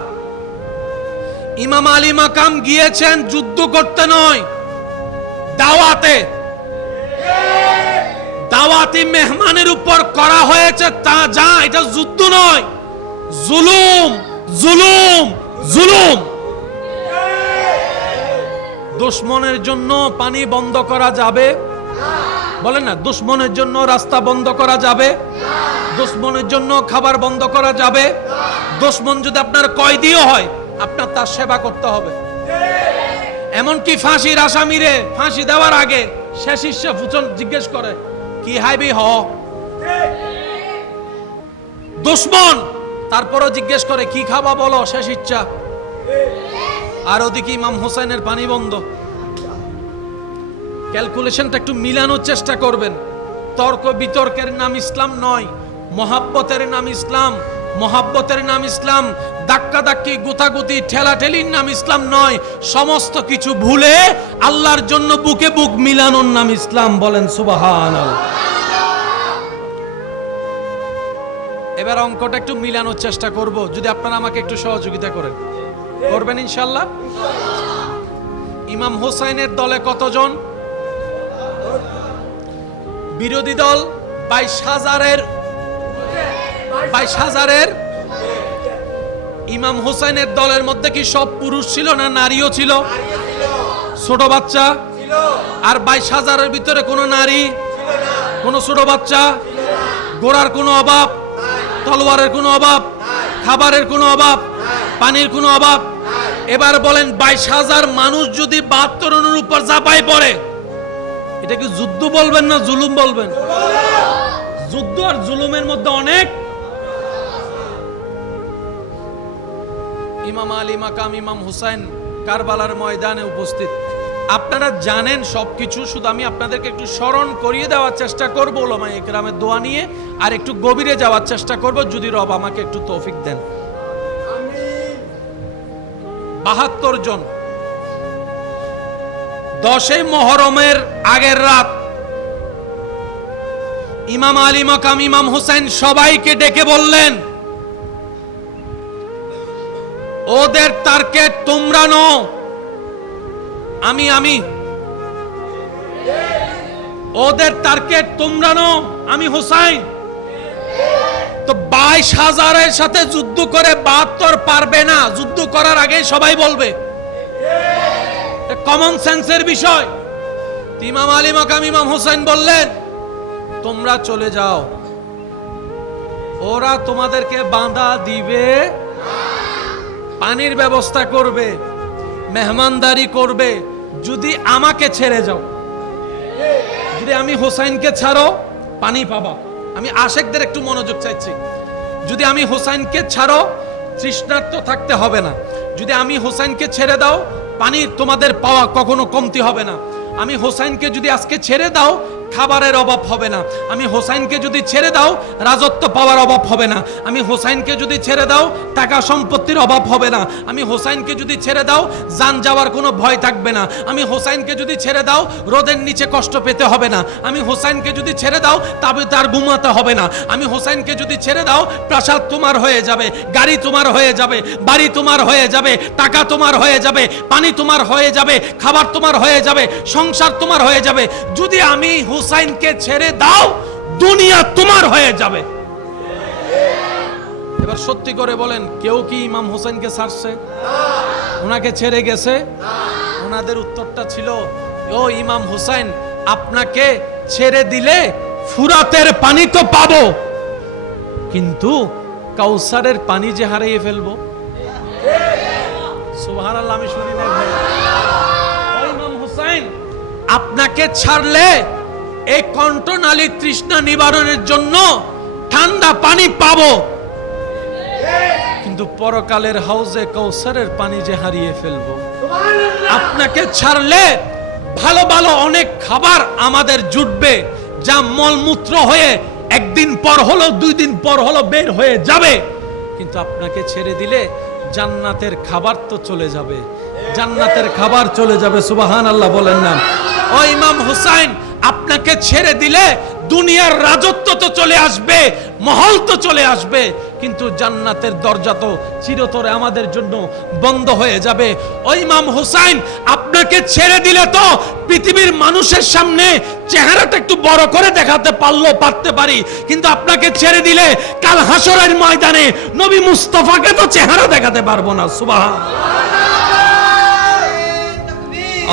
ইমাম আলী মাকাম গিয়েছেন যুদ্ধ করতে নয়, দাওয়াতে। দাওয়াতি মেহমানের উপর করা হয়েছে তা যা, এটা যুদ্ধ নয়, জুলুম জুলুম জুলুম। দুশমনের জন্য পানি বন্ধ করা যাবে? বলেন না। দুশমনের জন্য রাস্তা বন্ধ করা যাবে? দুশমনের জন্য খাবার বন্ধ করা যাবে? দুশমন যদি আপনার কয়েদিও হয়, আপনার তার সেবা করতে হবে। এমনকি ফাঁসির আসামিরে ফাঁসি দেওয়ার আগে শেষ ইচ্ছা ফুচন জিজ্ঞেস করে, কি হাইবি হ? দুশমন তারপরও জিজ্ঞেস করে, কি খাবা বলো, শেষ ইচ্ছা। আর ওদিকে ইমাম হোসেনের পানি বন্ধ। ক্যালকুলেশনটা একটু মিলানোর চেষ্টা করবেন। তর্ক বিতর্কের নাম ইসলাম নয়, মহাব্বতের নাম ইসলাম। মহাব্বতের নাম ইসলাম। ধাক্কা ধাক্কি, গুতাগুতি, ঠেলাঠেলির নাম ইসলাম নয়। সমস্ত কিছু ভুলে আল্লাহর জন্য বুকে বুক মিলানোর নাম ইসলাম। বলেন সুবহানাল্লাহ। এবার অঙ্কটা একটু মিলানোর চেষ্টা করব, যদি আপনারা আমাকে একটু সহযোগিতা করেন। করবেন ইনশাআল্লাহ? ইমাম হোসেনের দলে কতজন? বিরোধী দল 22,000-এর। ইমাম হোসেনের দলের মধ্যে কি সব পুরুষ ছিল না নারীও ছিল? ছোট বাচ্চা? আর 22,000-এর ভিতরে কোনো নারী, কোনো ছোট বাচ্চা? ঘোড়ার কোনো অভাব, তলোয়ারের কোনো অভাব, খাবারের কোনো অভাব, পানির কোনো অভাব? এবার বলেন, 22,000 মানুষ যদি 72 জনের উপর চাপায় পড়ে, এটা কি যুদ্ধ বলবেন না জুলুম বলবেন? যুদ্ধ আর জুলুমের মধ্যে অনেক। ইমাম আলী মাকাম ইমাম হুসাইন কারবালার ময়দানে উপস্থিত। আপনারা জানেন সবকিছু, শুধু আমি আপনাদেরকে একটু স্মরণ করিয়ে দেওয়ার চেষ্টা করবো ওলামায়ে কেরামের দোয়া নিয়ে, আর একটু গভীরে যাওয়ার চেষ্টা করব যদি রব আমাকে একটু তৌফিক দেন। 72 জন। 10 মুহররমের আগের রাত ইমাম আলী মাকাম ইমাম হুসাইন সবাইকে ডেকে বললেন, ওদের টার্গেট তোমরা নও, আমি। ওদের টার্গেট তোমরা নও, আমি হুসাইন। তো 22,000-এর সাথে যুদ্ধ করে 72 পারবে না। যুদ্ধ করার আগে সবাই বলবে, কমন সেন্সের বিষয়। ইমাম আলী মাকাম ইমাম হুসাইন বললেন, তোমরা চলে যাও, ওরা তোমাদেরকে বাঁধা দিবে, পানির ব্যবস্থা করবে, মেহমানদারি করবে, যদি আমাকে ছেড়ে যাও। যদি আমি হুসাইনকে ছাড়ো, পানি পাবা। আমি আশেকদের একটু মনোযোগ চাইছি। যদি আমি হুসাইনকে ছাড়ো, তৃষ্ণার্ত থাকতে হবে না। যদি আমি হুসাইনকে ছেড়ে দাও, পানি তোমাদের পাওয়া কখনো কমতি হবে না। আমি হুসাইনকে যদি আজকে ছেড়ে দাও, খাবারের অভাব হবে না। আমি হুসাইনকে যদি ছেড়ে দাও, রাজত্ব পাওয়ার অভাব হবে না। আমি হুসাইনকে যদি ছেড়ে দাও, টাকা সম্পত্তির অভাব হবে না। আমি হুসাইনকে যদি ছেড়ে দাও, জান যাওয়ার কোনো ভয় থাকবে না। আমি হুসাইনকে যদি ছেড়ে দাও, রোদের নিচে কষ্ট পেতে হবে না। আমি হুসাইনকে যদি ছেড়ে দাও, তবে তার ঘুমাতে হবে না। আমি হুসাইনকে যদি ছেড়ে দাও, প্রাসাদ তোমার হয়ে যাবে, গাড়ি তোমার হয়ে যাবে, বাড়ি তোমার হয়ে যাবে, টাকা তোমার হয়ে যাবে, পানি তোমার হয়ে যাবে, খাবার তোমার হয়ে যাবে, সংসার তোমার হয়ে যাবে। যদি আমি হুসাইনকে ছেড়ে দাও, দুনিয়া তোমার হয়ে যাবে। এবার সত্যি করে বলেন, কেউ কি ইমাম হুসাইনকে ছাড়ছে? ওনাকে ছেড়ে গেছে? ওনাদের উত্তরটা ছিল, ও ইমাম হুসাইন, আপনাকে ছেড়ে দিলে ফুরাতের পানি তো পাবো, কিন্তু কাউসারের পানি যে হারিয়ে ফেলবো। সুবহানাল্লাহ, আমি শুনি না ভাই। ও ইমাম হুসাইন, আপনাকে ছাড়লে এই কণ্ঠনালী তৃষ্ণা নিবারণের জন্য ঠান্ডা পানি পাবো, কিন্তু পরকালের হাউজে কাউসারের পানি যে হারিয়ে ফেলবো। আপনাকে ছাড়লে ভালো ভালো অনেক খাবার আমাদের জুটবে, যা মলমূত্র হয়ে একদিন পর হলো, 2 দিন পর হলো বের হয়ে যাবে, কিন্তু আপনাকে ছেড়ে দিলে জান্নাতের খাবার তো চলে যাবে, জান্নাতের খাবার চলে যাবে। সুবহানাল্লাহ বলেন না? ও ইমাম হুসাইন, আপনাকে ছেড়ে দিলে দুনিয়ার রাজত্ব তো চলে আসবে, মহল তো চলে আসবে, কিন্তু জান্নাতের দরজা তো চিরতরে আমাদের জন্য বন্ধ হয়ে যাবে। ও ইমাম হুসাইন, আপনাকে ছেড়ে দিলে তো পৃথিবীর মানুষের সামনে চেহারাটা একটু বড় করে দেখাতে পারতে পারি, কিন্তু আপনাকে ছেড়ে দিলে কাল হাসরের ময়দানে নবী মুস্তাফাকে তো চেহারা দেখাতে পারবো না। সুবহানাল্লাহ,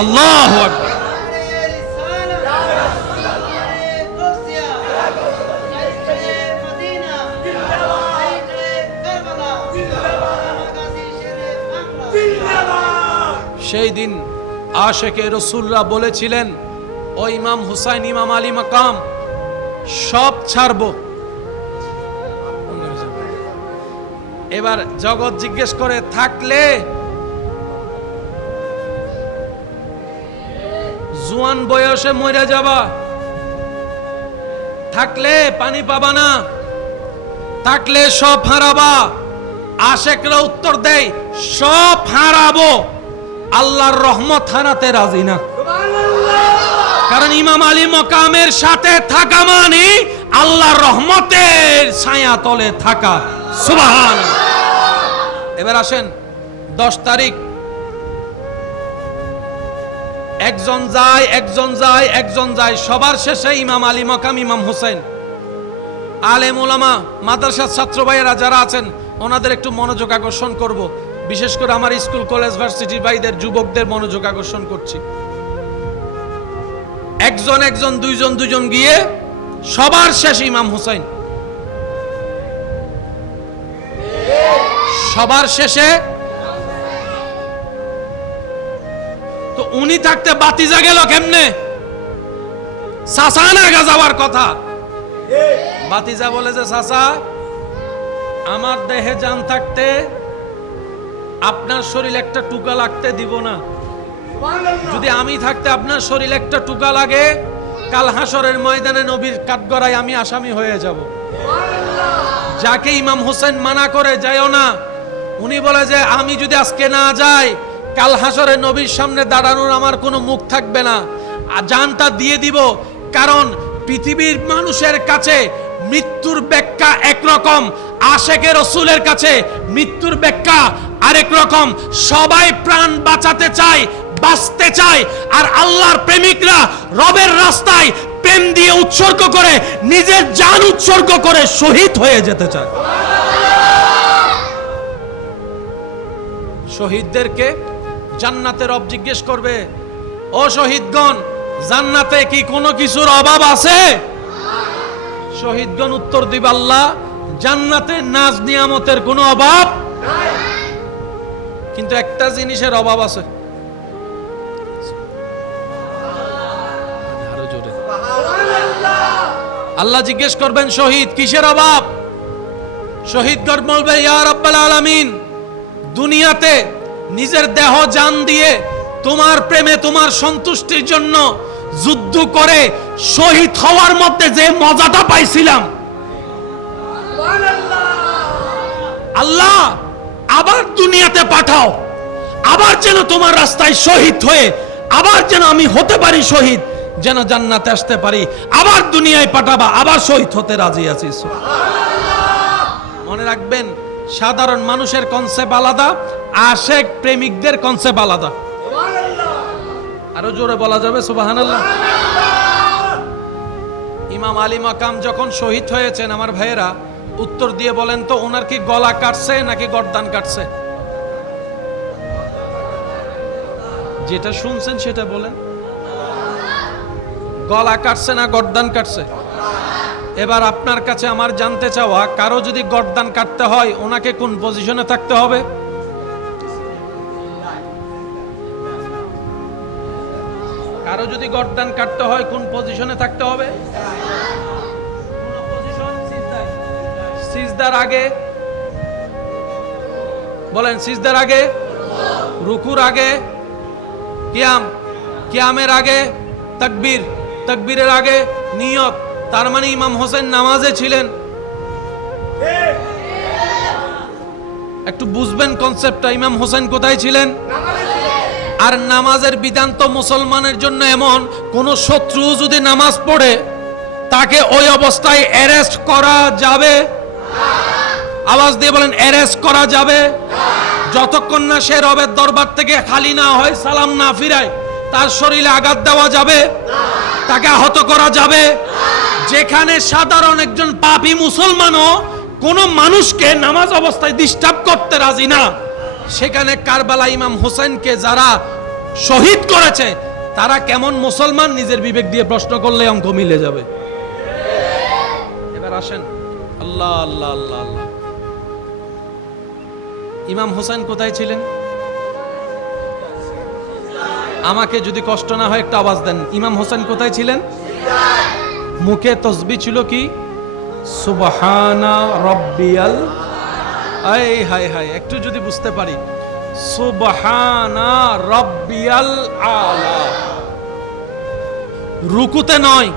আল্লাহু আকবার। সেই দিন আশেকে রসুলরা বলেছিলেন, ও ইমাম হুসাইন, ইমাম আলী মাকাম সব ছাড়বো। এবার জগৎ জিজ্ঞেস করে, থাকলে জুয়ান বয়সে মরে যাবা, থাকলে পানি পাবা না, থাকলে সব হারাবা। আশেকরা উত্তর দেয়, সব হারাবো, আল্লাহর রহমত হারাতে রাজি না। কারণ ইমাম আলী মাকামের সাথে থাকা মানে আল্লাহর রহমতের ছায়া তলে থাকা। সুবহানাল্লাহ। এবার আসেন, 10 তারিখ একজন যায়, একজন যায়, একজন যায়, সবার শেষে ইমাম আলী মাকাম ইমাম হুসাইন। আলেম ওলামা, মাদ্রাসার ছাত্র ভাইয়েরা যারা আছেন, ওনাদের একটু মনোযোগ আকর্ষণ করব, বিশেষ করে আমার স্কুল কলেজ ভার্সিটি ভাইদের, যুবকদের মনোযোগ আকর্ষণ করছি। একজন একজন, দুইজন দুইজন গিয়ে সবার শেষে ইমাম হুসাইন, সবার শেষে। তো উনি থাকতে বাতিজা গেল কেমনে? চাচা না আগে যাওয়ার কথা। বাতিজা বলে যে, চাচা, আমার দেহে জান থাকতে আপনার শরীর একটা টুকা লাগতে দিব না। যদি আমি থাকতে আপনার শরীর একটা টুকা লাগে, কাল হাসরের ময়দানে নবীর কাঠগড়ায় আমি আসামি হয়ে যাব। যাকে ইমাম হোসেন মানা করে যাইও না, উনি বলে যে আমি যদি আজকে না যাই, কাল হাসরে নবীর সামনে দাঁড়ানোর আমার কোনো মুখ থাকবে না, জানটা দিয়ে দিব। কারণ পৃথিবীর মানুষের কাছে মৃত্যুর ব্যাখ্যা একরকম, আশেকে রসুলের কাছে মৃত্যুর ব্যাখ্যা আরেক রকম। সবাই প্রাণ বাঁচাতে চায়, বাঁচতে চায়, আর আল্লাহর প্রেমিকরা রবের রাস্তায় প্রেম দিয়ে উৎসর্গ করে, নিজের জান উৎসর্গ করে শহীদ হয়ে যেতে চায়। শহীদদেরকে জান্নাতে রব জিজ্ঞেস করবে, ও শহীদগণ, জান্নাতে কি কোনো কিছুর অভাব আছে? শহীদগণ উত্তর দিবে, আল্লাহ, জান্নাতে নাজ নিয়ামতের কোনো অভাব নাই, কিন্তু একটা জিনিসের অভাব আছে। আরো জোরে। আল্লাহ জিজ্ঞেস করবেন, শহীদ কিসের অভাব? শহীদগণ বলবে, ইয়া রাব্বাল আলামিন, দুনিয়াতে নিজের দেহ জান দিয়ে তোমার প্রেমে, তোমার সন্তুষ্টির জন্য যুদ্ধ করে শহীদ হওয়ার মধ্যে যে মজাটা পাইছিলাম, আল্লাহ আবার দুনিয়াতে পাঠাও, আবার যেন তোমার রাস্তায় শহীদ হয়ে আবার যেন আমি হতে পারি শহীদ, যেন জান্নাতে আসতে পারি, আবার দুনিয়ায় পাঠাবা, আবার শহীদ হতে রাজি আছি। মনে রাখবেন, সাধারণ মানুষের কনসেপ্ট আলাদা, আশেক প্রেমিকদের কনসেপ্ট আলাদা। আরো জোরে বলা যাবে সুবহানাল্লাহ। ইমাম আলী মাকাম যখন শহীদ হয়েছেন, আমার ভাইয়েরা উত্তর দিয়ে বলেন তো, ওনার কি গলা কাটছে নাকি গর্দান কাটছে? যেটা শুনছেন সেটা বলেন, গলা কাটছে না গর্দান কাটছে? এবার আপনার কাছে আমার জানতে চাওয়া, কারো যদি গর্দান কাটতে হয় ওনাকে কোন পজিশনে থাকতে হবে? কারো যদি গর্দান কাটতে হয় কোন পজিশনে থাকতে হবে? সিজদার আগে বলেন, সিজদার আগে, রুকুর আগে, কিয়ামের আগে তাকবীর, তাকবীরের আগে নিয়ত। তার মানে ইমাম হোসেন নামাজে ছিলেন। একটু বুঝবেন কনসেপ্টটা, ইমাম হোসেন কোথায় ছিলেন? আর নামাজের বিধান তো মুসলমানের জন্য এমন, কোন শত্রু যদি নামাজ পড়ে তাকে ওই অবস্থায় অ্যারেস্ট করা যাবে? আওয়াজ দিয়ে বলেন, অ্যারেস্ট করা যাবে যতক্ষণ না সে রবের দরবার থেকে খালি না হয়, সালাম না ফিরায়। তার শরীরে আঘাত দেওয়া যাবে? তাকে আহত করা যাবে? যেখানে সাধারণ একজন পাপী মুসলমানও কোন মানুষকে নামাজ অবস্থায় ডিস্টার্ব করতে রাজি না, সেখানে কারবালা ইমাম হোসেনকে যারা শহীদ করেছে তারা কেমন মুসলমান? নিজের বিবেক দিয়ে প্রশ্ন করলে অঙ্ক মিলে যাবে। এবার আসেন, আল্লাহ আল্লাহ আল্লাহ আল্লাহ, ইমাম হোসেন কোথায় ছিলেন? আমাকে যদি কষ্ট না হয় একটা আওয়াজ দেন, ইমাম হোসেন কোথায় ছিলেন? মুখে তসবিহ ছিল কি? সুবহানা রাব্বিয়াল, আয় হায় হায়, একটু যদি বুঝতে পারি, সুবহানা রাব্বিয়াল আলা। রুকুতে নয়,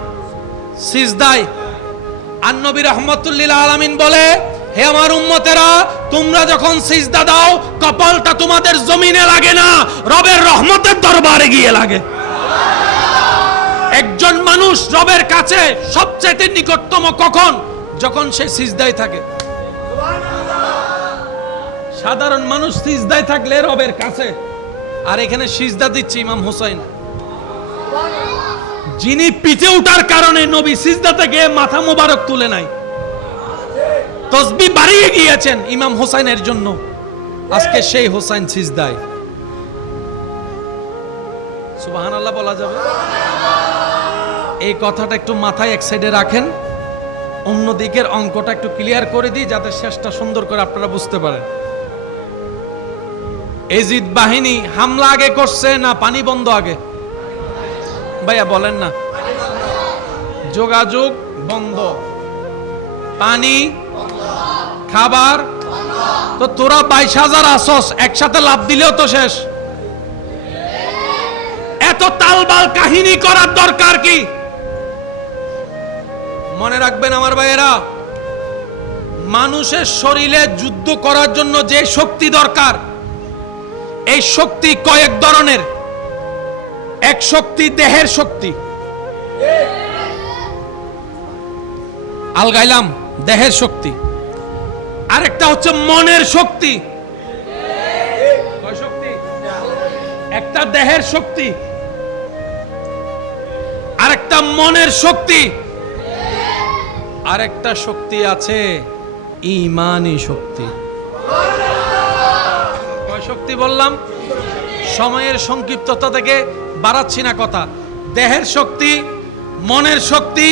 সিজদায়। আর নবী রাহমাতুল লিল আলামিন বলে, হে আমার উম্মতেরা, তোমরা যখন সিজদা দাও কপালটা তোমাদের জমিনে লাগে না, রবের রহমতের দরবারে গিয়ে লাগে। একজন মানুষ রবের কাছে সবচেয়ে নিকটতম কখন? যখন সে সিজদায় থাকে। সাধারণ মানুষ সিজদায় থাকলে রবের কাছে, আর এখানে সিজদা দিচ্ছে ইমাম হোসেন, যিনি পিঠে উঠার কারণে নবী সিজদা থেকে মাথা মোবারক তুলে নাই, তসবিহ বাড়িয়ে গিয়েছেন ইমাম হোসেনের জন্য। আজকে সেই হোসেন সিজদায়। সুবহানাল্লাহ বলা যাবে? এই কথাটা একটু মাথায় এক সাইডে রাখেন, অন্য দিকের অঙ্কটা একটু ক্লিয়ার করে দিই যাতে শেষটা সুন্দর করে আপনারা বুঝতে পারেন। এজিদ বাহিনী হামলা আগে করছে না পানি বন্ধ আগে? ভাইয়া বলেন না। যোগাযোগ বন্ধ, পানি, খাবার। তো তোরা 22,000 আসস, একসাথে লাভ দিলেও তো শেষ। এত তালবাল কাহিনী করার দরকার কি? মনে রাখবেন আমার ভাইয়েরা, মানুষের শরীরে যুদ্ধ করার জন্য যে শক্তি দরকার, এই শক্তি কয়েক ধরনের। এক শক্তি দেহের শক্তি, আলগাইলাম, দেহের শক্তি। আরেকটা হচ্ছে মনের শক্তি। কয় শক্তি? একটা দেহের শক্তি, আরেকটা মনের শক্তি, আরেকটা শক্তি আছে ঈমানী শক্তি। কয় শক্তি বললাম? সময়ের সংক্ষিপ্ততা থেকে বাড়াচ্ছি না কথা। দেহের শক্তি, মনের শক্তি,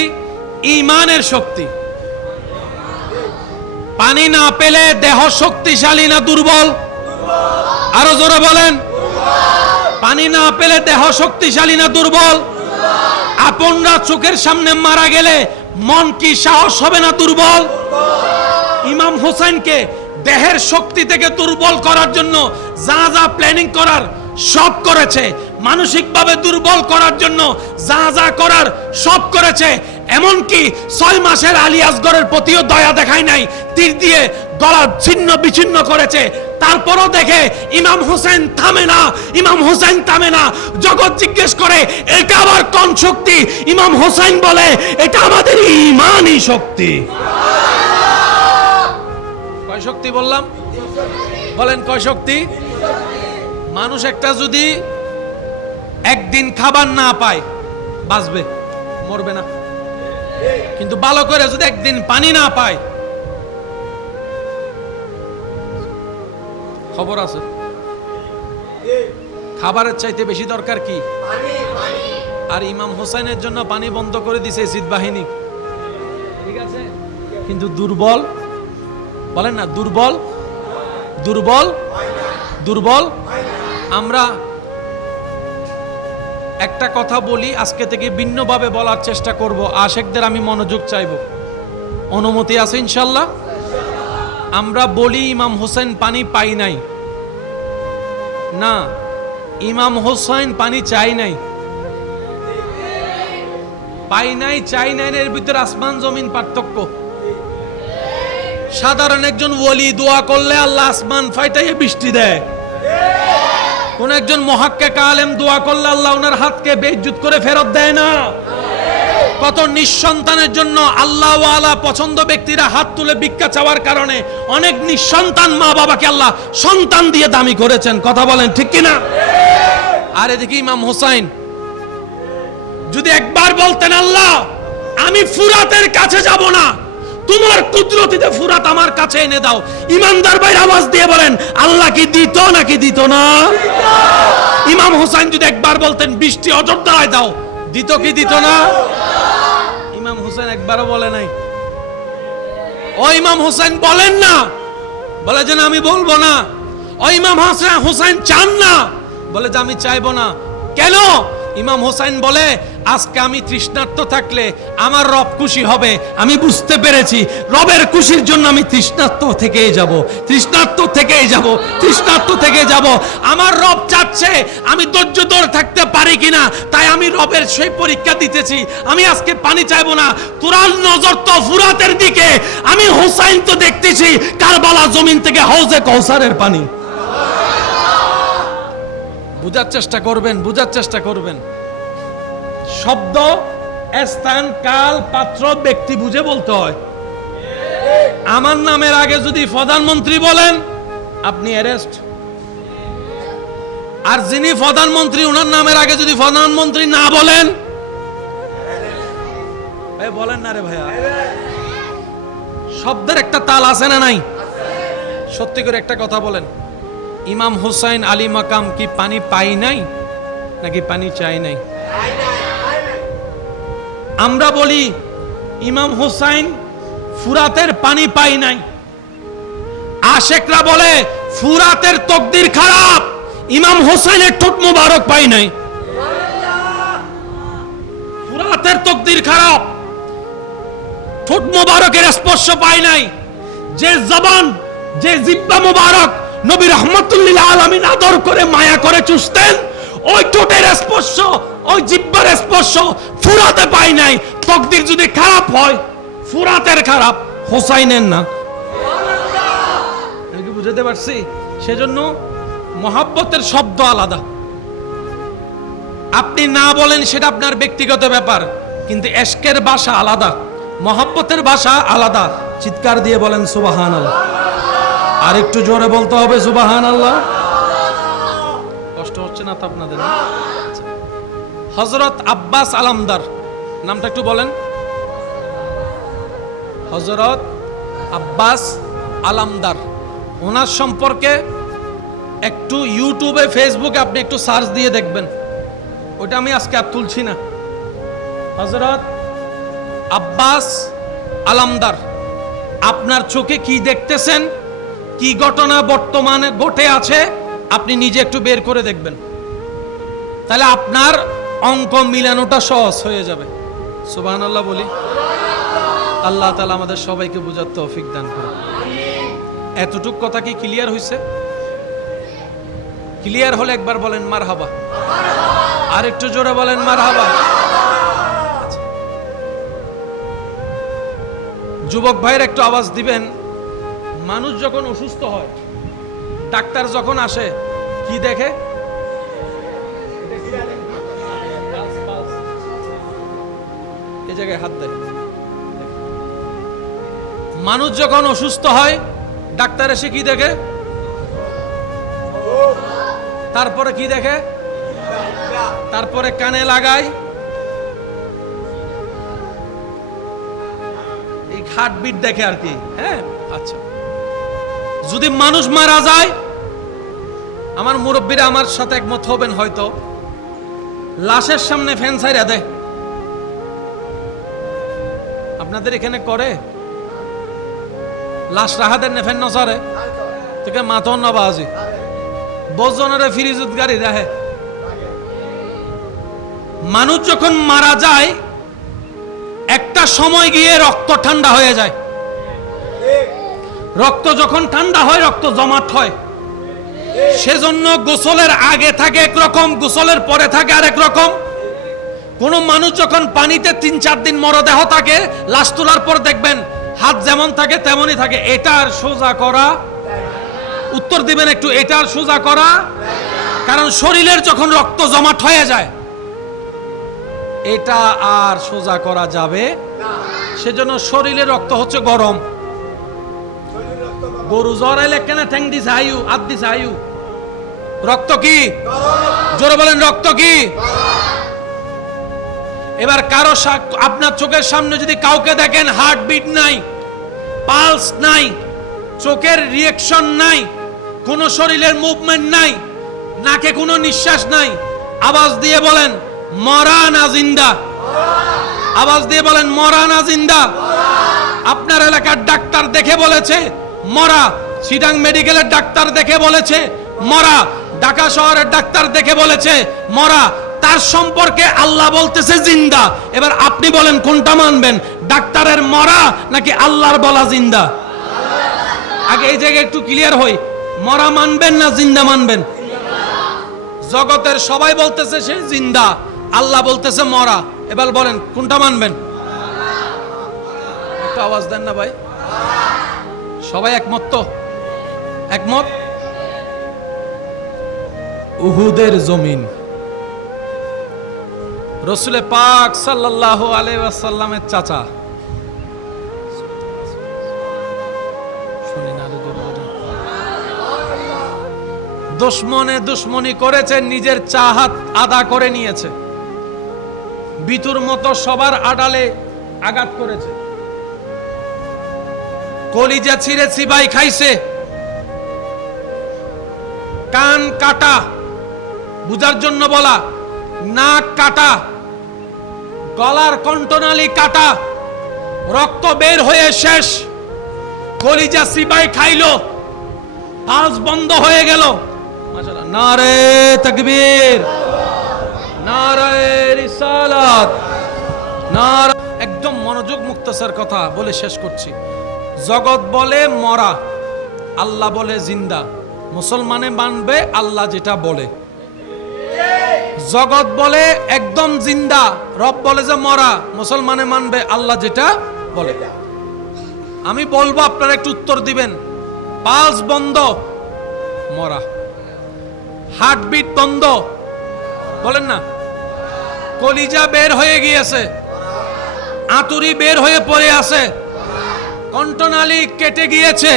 ঈমানের শক্তি। পানি না পেলে দেহ শক্তিশালী না দুর্বল? আরো জোরে বলেন। পানি না পেলে দেহ শক্তিশালী না দুর্বল? আপনরা চোখের সামনে মারা গেলে মন কি সাহস হবে না দুর্বল? ইমাম হোসেনকে দেহের শক্তি থেকে দুর্বল করার জন্য যা যা প্ল্যানিং করার সব করেছে, মানসিকভাবে দুর্বল করার জন্য যা যা করার সব করেছে। এমনকি 6 মাসের আলী আসগরের প্রতিও দয়া দেখায় নাই, তীর দিয়ে গলা ছিন্ন বিচ্ছিন্ন করেছে। তারপরও দেখে ইমাম হোসেন থামে না, ইমাম হোসেন থামে না। জগৎ জিজ্ঞেস করে এটা আবার কোন শক্তি? ইমাম হোসেন বলে এটা আমাদের ঈমানি শক্তি। কয় শক্তি বললাম? বলেন কয় শক্তি? মানুষ একটা যদি একদিন খাবার না পায় বাঁচবে, মরবে না। কিন্তু ভালো করে যদি একদিন পানি না পায়, খবর আছে। খাবারের চাইতে বেশি দরকার কি? আর ইমাম হোসেনের জন্য পানি বন্ধ করে দিছে জিদ বাহিনী, ঠিক আছে? কিন্তু দুর্বল, বলেন না দুর্বল, দুর্বল, দুর্বল। আমরা একটা কথা বলি, আজকে থেকে ভিন্নভাবে বলার চেষ্টা করব। আশেকদের আমি মনোযোগ চাইব, অনুমতি আছে ইনশাল্লাহ? আমরা বলি ইমাম হোসেন পানি পাই নাই, না, ইমাম হোসেন পানি চাই নাই। পাই নাই চাই নাই এর ভিতরে আসমান জমিন পার্থক্য। সাধারণ একজন ওলি দোয়া করলে আল্লাহ আসমান ফাইটাইয়ে বৃষ্টি দেয়। কোন একজন মুহাক্কিক আলেম দোয়া করলে আল্লাহ ওনার হাতকে বেইজ্জত করে ফেরত দেয় না। কত নিঃসন্তানের জন্য আল্লাহ ওয়ালা পছন্দ ব্যক্তিরা হাত তুলে ভিক্ষা চাওয়ার কারণে অনেক নিঃসন্তান মা বাবাকে আল্লাহ সন্তান দিয়ে দামি করেছেন। কথা বলেন ঠিক কিনা? আর এদিকে ইমাম হোসেন যদি একবার বলতেন আল্লাহ আমি ফুরাতের কাছে যাব না, তোমার কুদরতিতে ফুরাত আমার কাছে এনে দাও, ইমানদার ভাই আওয়াজ দিয়ে বলেন আল্লাহ কি দিত নাকি দিত না? ইমাম হোসেন যদি একবার বলতেন বৃষ্টি অযোধ্যায় দাও, দিত কি দিত না? ইমাম হোসেন একবারও বলে নাই। ও ইমাম হোসেন বলেন না, বলে যে আমি বলবো না। ও ইমাম হোসেন চান না, বলে যে আমি চাইবো না। কেন? ইমাম হোসেন বলে আজকে আমি তৃষ্ণার্ত থাকলে আমার রব খুশি হবে। আমি বুঝতে পেরেছি রবের খুশির জন্য আমি তৃষ্ণার্ত থেকেই যাব, তৃষ্ণার্ত থেকেই যাব, তৃষ্ণার্ত থেকে যাব। আমার রব চাচ্ছে আমি ধৈর্য ধরে থাকতে পারি কিনা, তাই আমি রবের সেই পরীক্ষা দিতেছি। আমি আজকে পানি চাইবো না। তোরার নজর তো ফুরাতের দিকে, আমি হোসেন তো দেখতেছি কারবালা জমিন থেকে হাউজে কাউসারের পানি। বুঝার চেষ্টা করবেন, বুঝার চেষ্টা করবেন। শব্দ, স্থান, কাল, পাত্র, ব্যক্তি বুঝে বলতে হয়। আমার নামের আগে যদি প্রধানমন্ত্রী বলেন আপনি অ্যারেস্ট, আর যিনি প্রধানমন্ত্রী ওনার নামের আগে যদি প্রধানমন্ত্রী না বলেন, বলেন না রে ভাইয়া, শব্দের একটা তাল আছে না নাই? সত্যি করে একটা কথা বলেন, ইমাম হুসাইন আলী মাকাম কি পানি পাই নাই নাকি পানি চাই নাই? আমরা বলি ইমাম হুসাইন ফুরাতের পানি পাই নাই, আশেকরা বলে ফুরাতের তকদির খারাপ, ইমাম হুসাইনের ঠোঁট মোবারক পাই নাই। ফুরাতের তকদির খারাপ, ঠোঁট মোবারকের স্পর্শ পাই নাই। যে জবান, যে জিহ্বা মোবারক নবী রহমাতুল্লিল আলামিন আদর করে মায়া করে চুষতেন, ওই ঠোঁটের স্পর্শ, ওই জিহ্বার স্পর্শ ফুরাতে পাই নাই। তকদির যদি খারাপ হয় ফুরাতের খারাপ, হোসাইনের না। আমি কি বুঝাতে পারছি? সেজন্য মহাব্বতের শব্দ আলাদা। আপনি না বলেন সেটা আপনার ব্যক্তিগত ব্যাপার, কিন্তু এশকের ভাষা আলাদা, মহাব্বতের ভাষা আলাদা। চিৎকার দিয়ে বলেন সুবহানাল্লাহ। আর একটু জোরে বলতে হবে সুবহানাল্লাহ। কষ্ট হচ্ছে না তো আপনাদের? হযরত আব্বাস আলামদার নামটা একটু বলেন। হযরত আব্বাস আলামদার, ওনার সম্পর্কে একটু ইউটিউবে ফেসবুকে আপনি একটু সার্চ দিয়ে দেখবেন, ওটা আমি আজকে আর তুলছি না। হযরত আব্বাস আলামদার, আপনার চোখে কি দেখতেছেন, কি ঘটনা বর্তমানে ঘটে আছে, আপনি নিজে একটু বের করে দেখবেন, তাহলে আপনার অঙ্ক মিলানোটা সহজ হয়ে যাবে। সুবহানাল্লাহ বলি। আল্লাহ তাআলা আমাদের সবাইকে বুঝার তৌফিক দান করুন। এতটুক কথা কি ক্লিয়ার হয়েছে? ক্লিয়ার হলে একবার বলেন মারহাবা, আর একটু জোরে বলেন মারহাবা। যুবক ভাইয়ের একটু আওয়াজ দিবেন। মানুষ যখন অসুস্থ হয়, ডাক্তার যখন আসে, কি দেখে? এই জায়গায় হাত দেয়। মানুষ যখন অসুস্থ হয়, ডাক্তার এসে কি দেখে? তারপরে কি দেখে? তারপরে কানে লাগায়, এই হার্টবিট দেখে আর কি। হ্যাঁ, আচ্ছা। যদি মানুষ মারা যায়, আমার মুরব্বীরা আমার সাথে একমত হবেন হয়তো, লাশের সামনে ফ্যান ছাইরা দেয়। আপনাদের এখানে করে? লাশ রাহা দেন না ফ্যান নসারে থেকে মাথন না বাজি বজনের ফিরিজুত গাড়ি রাহে। মানুষ যখন মারা যায়, একটা সময় গিয়ে রক্ত ঠান্ডা হয়ে যায়। রক্ত যখন ঠান্ডা হয়, রক্ত জমাট হয়। সেজন্য গোসলের আগে থাকে একরকম, গোসলের পরে থাকে আরেক রকম। কোন মানুষ যখন পানিতে 3-4 দিন মরদেহ থাকে, লাশ তোলার পর দেখবেন হাত যেমন থাকে তেমনই থাকে। এটার সোজা করা, উত্তর দিবেন একটু, এটার সোজা করা। কারণ শরীরের যখন রক্ত জমাট হয়ে যায়, এটা আর সোজা করা যাবে না। সেজন্য শরীরের রক্ত হচ্ছে গরম। গরু জ্বর এলে কেন ঠ্যাং দিছে আয়ু, হাত দিছে আয়ু, রক্ত কি? জোরে বলেন, রক্ত কি? এবার কারো আপনার চোখের সামনে যদি কাউকে দেখেন হার্টবিট নাই, পালস নাই, চোখের রিঅ্যাকশন নাই, কোনো শরীরের মুভমেন্ট নাই, নাকে কোনো নিঃশ্বাস নাই, আওয়াজ দিয়ে বলেন মরা না জিন্দা? আওয়াজ দিয়ে বলেন মরা না জিন্দা? আপনার এলাকার ডাক্তার দেখে বলেছে মরা, চিটাং মেডিকেলের ডাক্তার দেখে বলেছে মরা, ঢাকা শহরের ডাক্তার দেখে বলেছে মরা, তার সম্পর্কে আল্লাহ বলতেছে জিন্দা। এবার আপনি বলেন কোনটা মানবেন, ডাক্তারের মরা নাকি আল্লাহর বলা জিন্দা? আগে এই জায়গায় একটু ক্লিয়ার হই, মরা মানবেন না জিন্দা মানবেন? জগতের সবাই বলতেছে সে জিন্দা, আল্লাহ বলতেছে মরা। এবার বলেন কোনটা মানবেন? একটু আওয়াজ দেন না ভাই। সবাই একমত তো? একমত। উহুদের জমিন, রসুল পাক সাল্লাল্লাহু আলাইহি ওয়াসাল্লামের চাচা, দুশমনে দুশমনি করেছে, নিজের চাহাত আদা করে নিয়েছে, বিতুর মতো সবার আড়ালে আঘাত করেছে, কলিজা ছিঁড়ে চিবাই খাইছে, কান কাটা, বুঝার জন্য বলা, নাক কাটা, গলার কণ্ঠনালী কাটা, রক্ত বের হয়ে শেষ, কলিজা চিবাই খাইলো, পালস বন্ধ হয়ে গেল। মাশাআল্লাহ, নারে তাকবীর, নারে রিসালাত, নারে। একদম মনোযোগ মুক্তাসার কথা বলে শেষ করছি। জগৎ বলে মরা, আল্লাহ বলে জিন্দা। মুসলমানে মানবে আল্লাহ যেটা বলে। জগৎ বলে একদম জিন্দা, রব বলে যে মরা, মুসলমানে মানবে আল্লাহ যেটা বলে। আমি বলবো, আপনারা একটু উত্তর দিবেন। পালস বন্ধ, মরা। হার্টবিট বন্ধ, বলেন না। কলিজা বের হয়ে গিয়েছে, আঁতুরি বের হয়ে পড়ে আছে, কণ্ঠনালী কেটে গিয়েছে,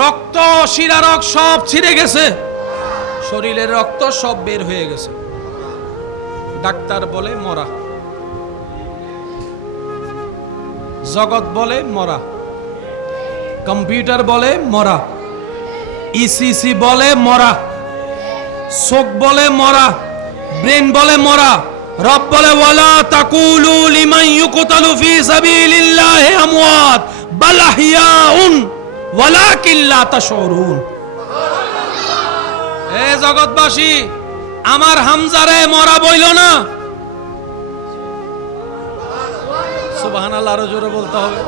রক্ত শিরারক সব ছিঁড়ে গেছে, শরীরের রক্ত সব বের হয়ে গেছে। ডাক্তার বলে মরা, জগৎ বলে মরা, কম্পিউটার বলে মরা, ইসিসি বলে মরা, চোখ বলে মরা, ব্রেন বলে মরা। রব বলে ওয়ালা তাকুলু লিমান ইউকতালু ফি সাবিলিল্লাহি আমওয়াত বাল আহইয়াউন ওয়ালাকিন লা তাশউরুন। এ জগৎবাসী, আমার হামজারে মরা বইল না। সুবহানাল্লাহ, আরো জোরে বলতে হবে।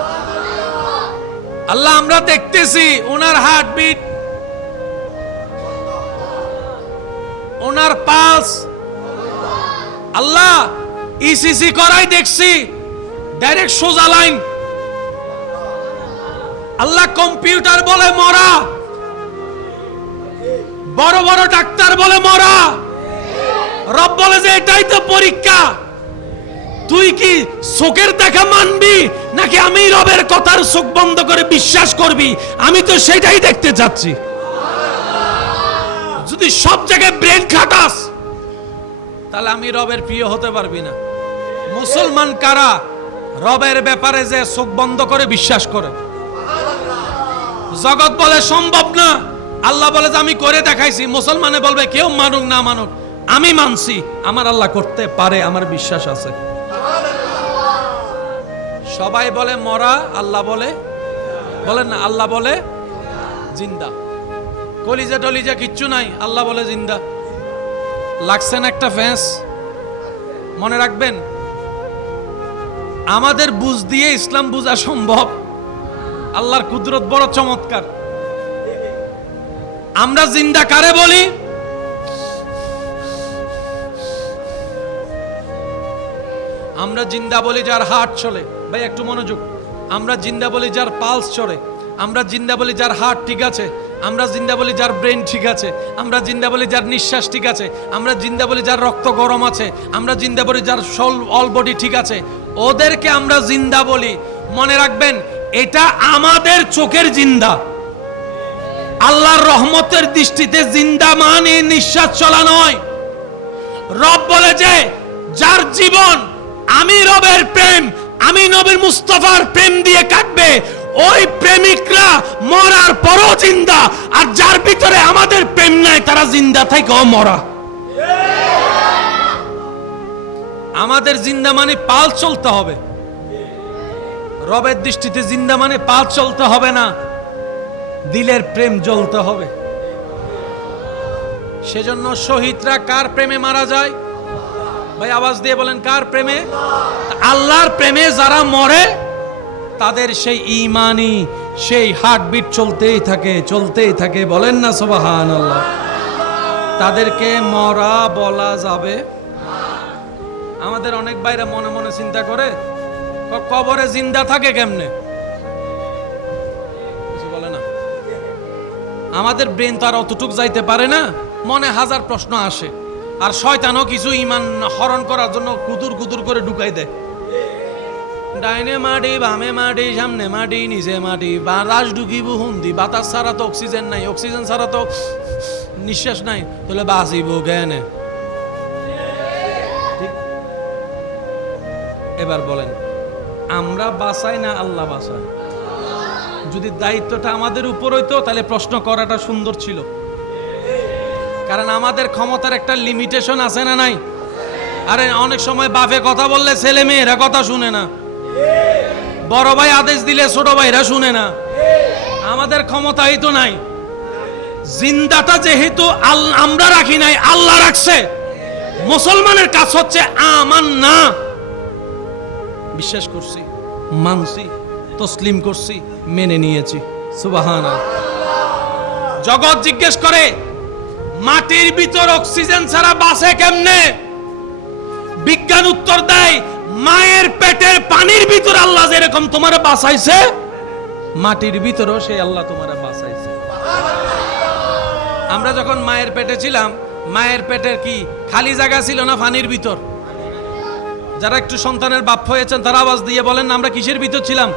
আল্লাহ, আমরা দেখতেছি ওনার হার্টবিট, ওনার পালস। আল্লাহ, ইসিসি করাই দেখছি, ডাইরেক্ট সোজা লাইন। আল্লাহ, কম্পিউটার বলে মরা, বড় বড় ডাক্তার বলে মরা। রব বলে যে এটাই তো পরীক্ষা। তুই কি চোখের দেখা মানবি নাকি আমি রবের কথার চোখ বন্ধ করে বিশ্বাস করবি? আমি তো সেটাই দেখতে চাচ্ছি। যদি সব জায়গায় ব্রেন খাটাস তাহলে আমি রবের প্রিয় হতে পারবি না। মুসলমান কারা রবের ব্যাপারে যে চোখ বন্ধ করে বিশ্বাস করে? জগৎ বলে সম্ভব না, আল্লাহ বলে যে আমি করে দেখাইছি। মুসলমানে বলবে কেউ মানুক না মানুক, আমি মানছি, আমার আল্লাহ করতে পারে, আমার বিশ্বাস আছে। সবাই বলে মরা, আল্লাহ বলে, বলেন না, আল্লাহ বলে জিন্দা। কলিজা টলিজা কিচ্ছু নাই, আল্লাহ বলে জিন্দা। লাগছেন একটা ফ্যাঁস। মনে রাখবেন, আমাদের বুঝ দিয়ে ইসলাম বুঝা সম্ভব। আল্লাহর কুদরত বড় চমৎকার। আমরা জিন্দা কারে বলি? আমরা জিন্দা বলি যার হার্ট চলে। ভাই একটু মনোযোগ। আমরা জিন্দা বলি যার পালস চলে। আমরা জিন্দা বলি যার হার্ট ঠিক আছে। আমরা জিন্দা বলি যার ব্রেন ঠিক আছে। আমরা জিন্দা বলি যার নিঃশ্বাস ঠিক আছে। আমরা জিন্দা বলি যার রক্ত গরম আছে। আমরা জিন্দা বলি যার অল বডি ঠিক আছে। ওদেরকে আমরা জিন্দা বলি। মনে রাখবেন, এটা আমাদের চোখের জিন্দা। আল্লাহর রহমতের দৃষ্টিতে জিন্দা মানে নিঃশ্বাস চলা নয়। রব বলে যে যার জীবন আমি রবের প্রেম, আমি নবীর মুস্তাফার প্রেম দিয়ে কাটবে, ওই প্রেমিকরা মরার পরও জিন্দা। আর যার ভিতরে আমাদের প্রেম নাই, তারা জিন্দা থেকেও মরা। আমাদের জিন্দা মানে পাল চলতে হবে। রবের দৃষ্টিতে জিন্দা মানে পাল চলতে হবে না, দিলের প্রেম জ্বলতে হবে। সেজন্য শহীদরা কার প্রেমে মারা যায়? ভাই আওয়াজ দিয়ে বলেন, কার প্রেমে? আল্লাহর প্রেমে যারা মরে তাদের সেই ঈমানি, সেই হার্টবিট চলতেই থাকে, চলতেই থাকে। বলেন না সুবহানাল্লাহ। তাদেরকে মরা বলা যাবে। আমাদের অনেক ভাইরা মনে মনে চিন্তা করে, কবরে জিন্দা থাকে কেমনে? কিছু বলে না। আমাদের ব্রেন তো আর অতটুক যাইতে পারে না। মনে হাজার প্রশ্ন আসে, আর শয়তানও কিছু ঈমান হরণ করার জন্য কুতুর কুতুর করে ঢুকাই দেয়। ডাইনে মাটি, বামে মাটি, সামনে মাটি, নিচে মাটি, বাতাস ঢুকিব হুন্দি। বাতাস ছাড়া তো অক্সিজেন নাই, অক্সিজেন ছাড়া তো নিঃশ্বাস নাই, তাহলে বাঁচিব কেনে? ঠিক। এবার বলেন, আমরা বাঁচাই না আল্লাহ বাঁচায়? যদি দায়িত্বটা আমাদের উপর হইতো তাহলে প্রশ্ন করাটা সুন্দর ছিল। কারণ আমাদের ক্ষমতার একটা লিমিটেশন আছে না নাই? আরে অনেক সময় বাপে কথা বললে ছেলে মেয়েরা কথা শুনে না, বড় ভাই আদেশ দিলে ছোট ভাইরা শুনে না। আমাদের ক্ষমতাই তো নাই। জিন্দাটা যেহেতু আমরা রাখি নাই, আল্লাহ রাখছে। মুসলমানের কাজ হচ্ছে আমার না, বিশ্বাস করছি, মানছি, তসলিম করছি, মেনে নিয়েছি। সুবহানাল্লাহ। জগৎ জিজ্ঞেস করে মাটির ভিতর অক্সিজেন ছাড়া বাঁচে কেমনে? বিজ্ঞান উত্তর দেয়, মায়ের পেটের পানির ভিতর আল্লাহ যেরকম তোমারে বাঁচাইছে, মাটির ভিতরও সেই আল্লাহ তোমারে বাঁচাইছে। আমরা যখন মায়ের পেটে ছিলাম, মায়ের পেটের কি খালি জায়গা ছিল না পানির ভিতর? যারা একটু সন্তানের বাপ হয়েছেন তারা আওয়াজ দিয়ে বলেন, আমরা কিসের ভিতর ছিলাম?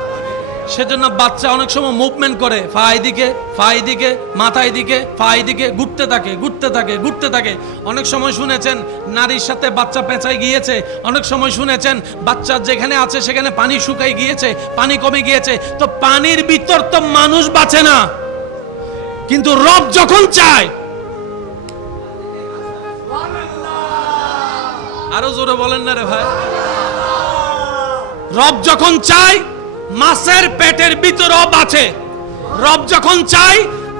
সেজন্য বাচ্চা অনেক সময় মুভমেন্ট করে, ফাই দিকে, ফাই দিকে, মাথায় দিকে, ফাই দিকে, ঘুরতে থাকে, ঘুরতে থাকে, ঘুরতে থাকে। অনেক সময় শুনেছেন নারীর সাথে বাচ্চা পেঁচাই গিয়েছে। অনেক সময় শুনেছেন বাচ্চা যেখানে আছে সেখানে পানি শুকাই গিয়েছে, পানি কমে গিয়েছে। তো পানির ভিতর তো মানুষ বাঁচে না। কিন্তু রব যখন চায়, আরো জোরে বলেন না রে ভাই, রব যখন চায় মাছের পেটের ভিতরেও বাঁচে, রব যখন চায়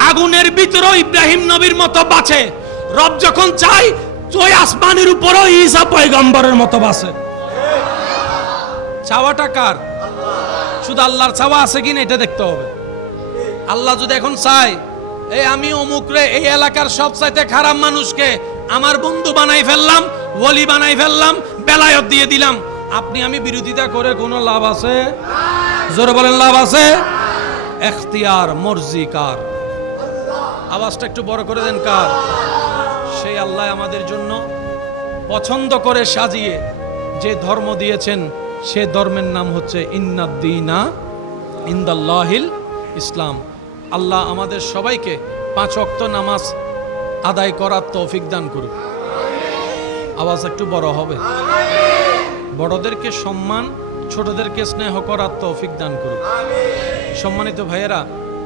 আগুনের ভিতরেও ইব্রাহিম নবীর মতো বাঁচে, রব যখন চায় ওই আসমানের উপরেও ঈসা পয়গম্বরের মতো বাঁচে। চাওয়াটা কার? শুধু আল্লাহর চাওয়া আছে কিনা এটা দেখতে হবে। আল্লাহ যদি এখন চায় এই আমি অমুক রে এই এলাকার সবচাইতে খারাপ মানুষকে আমার বন্ধু বানাই ফেললাম, ওলি বানাই ফেললাম, বেলায়ত দিয়ে দিলাম, আপনি আমি বিরোধিতা করে কোনো লাভ আছে? জোরে বলেন লাভ আছে? এখতিয়ার মর্জি কার? আওয়াজটা একটু বড় করে দেন কার? সেই আল্লাহ আমাদের জন্য পছন্দ করে সাজিয়ে যে ধর্ম দিয়েছেন, সে ধর্মের নাম হচ্ছে ইন্নাদ্দীনা ইনদাল্লাহিল ইসলাম। আল্লাহ আমাদের সবাইকে 5 ওয়াক্ত নামাজ আদায় করার তৌফিক দান করুন। আওয়াজ একটু বড় হবে। বড়দেরকে সম্মান, ছোটদেরকে স্নেহ করার তৌফিক দান করুন। সম্মানিত ভাইয়েরা,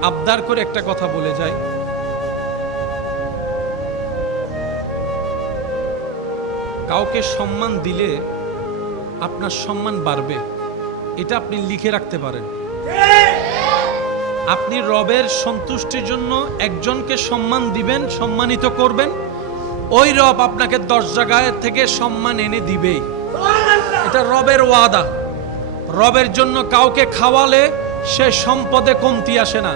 আবদার করে একটা কথা বলে যায়, কাউকে সম্মান দিলে আপনার সম্মান বাড়বে, এটা আপনি লিখে রাখতে পারেন। আপনি রবের সন্তুষ্টির জন্য একজনকে সম্মান দিবেন, সম্মানিত করবেন, ওই রব আপনাকে 10 জায়গায় থেকে সম্মান এনে দিবেই। এটা রবের ওয়াদা। রবের জন্য কাউকে খাওয়ালে সে সম্পদে কমতি আসে না,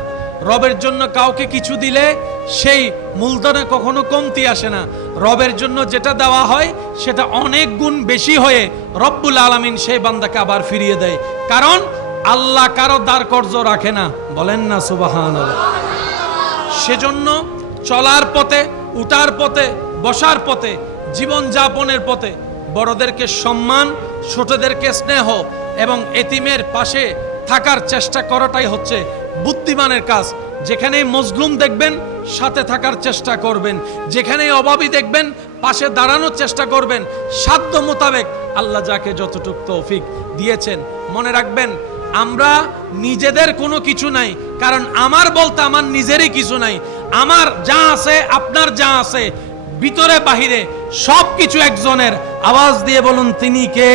রবের জন্য কাউকে কিছু দিলে সেই মূলধনে কখনো কমতি আসে না। রবের জন্য যেটা দেওয়া হয় সেটা অনেক গুণ বেশি হয়ে রব্বুল আলামিন সেই বান্দাকে আবার ফিরিয়ে দেয়। কারণ আল্লাহ কারো দ্বার কর্য রাখে না, বলেন না সুবহানাল্লাহ। সেজন্য চলার পথে, উঠার পথে, বসার পথে, জীবন যাপনের পথে বড়দেরকে সম্মান, ছোটদেরকে স্নেহ এবং এতিমের পাশে থাকার চেষ্টা করাটাই হচ্ছে বুদ্ধিমানের কাজ। যেখানেই মজলুম দেখবেন সাথে থাকার চেষ্টা করবেন, যেখানেই অভাবী দেখবেন পাশে দাঁড়ানোর চেষ্টা করবেন, সাধ্য মোতাবেক আল্লাহ যাকে যতটুকু তৌফিক দিয়েছেন। মনে রাখবেন, আমরা নিজেদের কোনো কিছু নাই, কারণ আমার বলতে আমার নিজেরই কিছু নাই। আমার যা আছে, আপনার যা আছে, ভিতরে বাহিরে সব কিছু একজনের। আওয়াজ দিয়ে বলুন তিনি কে?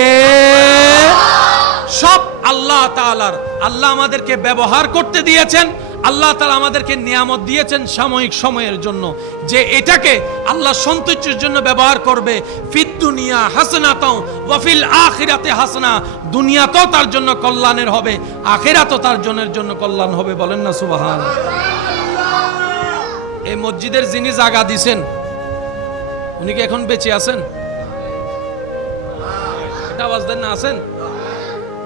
সব আল্লাহ তাআলার। আল্লাহ আমাদেরকে ব্যবহার করতে দিয়েছেন, আল্লাহ তাআলা আমাদেরকে নিয়ামত দিয়েছেন সাময়িক সময়ের জন্য, যে এটাকে আল্লাহ সন্তুষ্টির জন্য ব্যবহার করবে। ফিদ দুনিয়া হাসানাতাও ওয়া ফিল আখিরাতি হাসানা, দুনিয়াতেও তার জন্য কল্যাণের হবে, আখিরাতেও তার জন্য কল্যাণ হবে। বলেন না সুবহানাল্লাহ। এই মসজিদের যিনি জায়গা দিয়েছেন উনি কি এখন বেঁচে আছেন? এটা আওয়াজ দেন না, আছেন?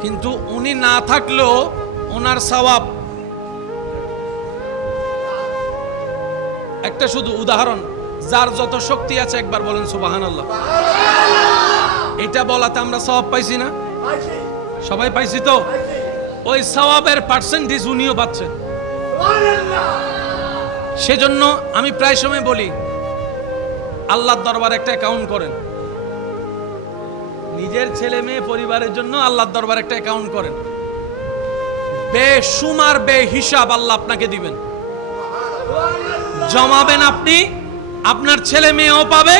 কিন্তু উনি না থাকলেও ওনার সওয়াব। একটা শুধু উদাহরণ, যার যত শক্তি আছে একবার বলেন সুবহানাল্লাহ। এটা বলাতে আমরা সওয়াব পাইছি না? সবাই পাইছি তো? ওই সওয়াবের পার্সেন্টেজ উনিও পাচ্ছেন। সেজন্য আমি প্রায় সময় বলি, আল্লাহর দরবারে একটা অ্যাকাউন্ট করেন। নিজের ছেলে মেয়ে পরিবারের জন্য আল্লাহর দরবারে একটা অ্যাকাউন্ট করেন। বেশুমার বেহিসাব আল্লাহ আপনাকে দিবেন। জমাবেন আপনি, আপনার ছেলে মেয়েও পাবে,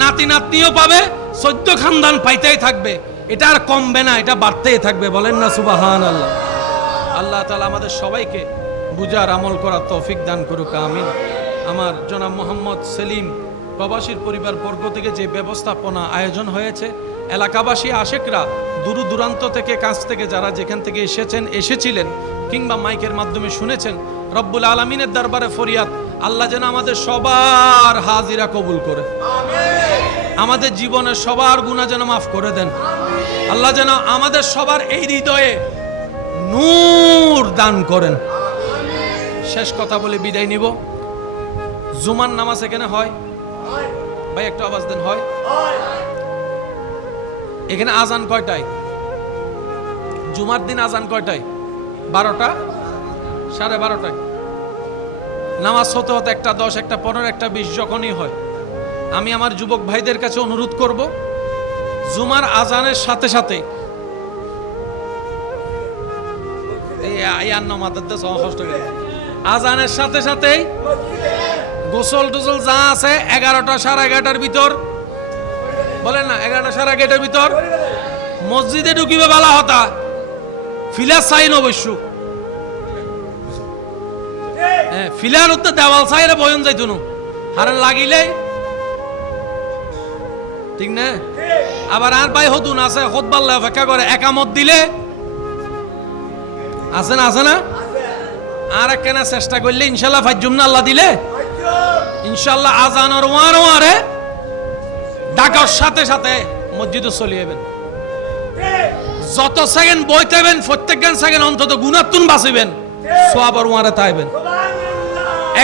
নাতি নাতনিও পাবে, 14 খানদান পাইতেই থাকবে। এটা আর কমবে না, এটা বাড়তেই থাকবে। বলেন না সুবহানাল্লাহ। আল্লাহ তাআলা আমাদের সবাইকে বুঝার আমল করার তৌফিক দান করুক, আমিন। আমার জনাব মোহাম্মদ সেলিম প্রবাসীর পরিবার বর্গ থেকে যে ব্যবস্থাপনা আয়োজন হয়েছে, এলাকাবাসী আশেকরা দূর দূরান্ত থেকে, কাছ থেকে যারা যেখান থেকে এসেছিলেন কিংবা মাইকের মাধ্যমে শুনেছেন, রব্বুল আলামিনের দরবারে ফরিয়াদ, আল্লাহ যেন আমাদের সবার হাজিরা কবুল করে, আমাদের জীবনের সবার গুনাহ যেন মাফ করে দেন। আল্লাহ যেন আমাদের সবার এই হৃদয়ে নূর দান করেন। শেষ কথা বলে বিদায় নিব। জুমার নামাজ এখানে হয় ভাই? একটু আওয়াজ দেন। হয়? এখানে আজান কয়টায়? জুমার দিন আজান কয়টায়? 12টা, 12:30টায়। নামাজ হতে হতে 1:10, 1:15, 1:20 যখনই হয়, আমি আমার যুবক ভাইদের কাছে অনুরোধ করব, জুমার আজানের সাথে সাথে আজানের সাথে সাথেই গোসল টোসল যা আছে 11টা 11:30টার ভিতর, বলেন না 11টা 11:30টার ভিতর মসজিদে ঢুকিবে বালা হতা, ফিলার সাইন অবশ্য, হ্যাঁ ফিলার উত্তর দেওয়াল সাইরে বয়ন যাইতো না, হারান লাগিলে ঠিক না। আবার আর ভাই হতুন আছে খুতবাল্লা অপেক্ষা করে, একামত দিলে আছে না, আছে না, আর একখানা চেষ্টা করলে ইনশাল্লাহ ফাইজুম না আল্লাহ দিলে ইনশাল্লাহ আজানোর ওয়ারে ডাকার সাথে সাথে মসজিদে চলে যাবেন। যত সেকেন্ড বইতেবেন প্রত্যেক সেকেন্ড অন্তত গুণাতুন বাঁচিবেন, সোয়াবার ওয়ারে তাইবেন।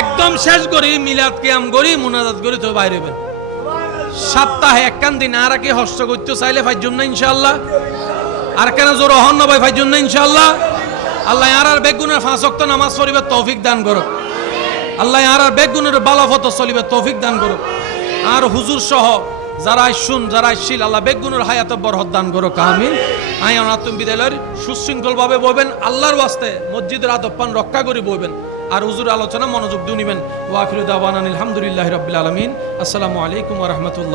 একদম শেষ করি মিলাদ কিয়াম করি মুনাজাত করি তো বাইরে হবেন। সপ্তাহে একখান দিন আর কি হস্ত করতে চাইলে ফাইজুম না ইনশাআল্লাহ, আর কেন জোর হন না ভাই ফাইজুম না ইনশাআল্লাহ। আল্লাহ আর বেগুনের 5 ওয়াক্ত নামাজ পড়িবার তৌফিক দান করুক। আল্লাহ আর বেগুনের বালাফত চলিবার তৌফিক দান করুক। আর হুজুর সহ যারা আইসুন যারা আইসিল আল্লাহ বেগুনের হায়াতে বরকত দান করুক আমিন। আয়ান আতুম বিদ্যালয়ের সুশৃঙ্খল ভাবে বইবেন, আল্লাহর ওয়াস্তে মসজিদের আদব-পান রক্ষা করে বইবেন, আর হুজুর আলোচনা মনোযোগ দিয়ে নিবেন। ওয়া আখিরু দাওয়ানা আলহামদুলিল্লাহি রাব্বিল আলামিন। আসসালামু আলাইকুম ওয়া রাহমাতুল্লাহ।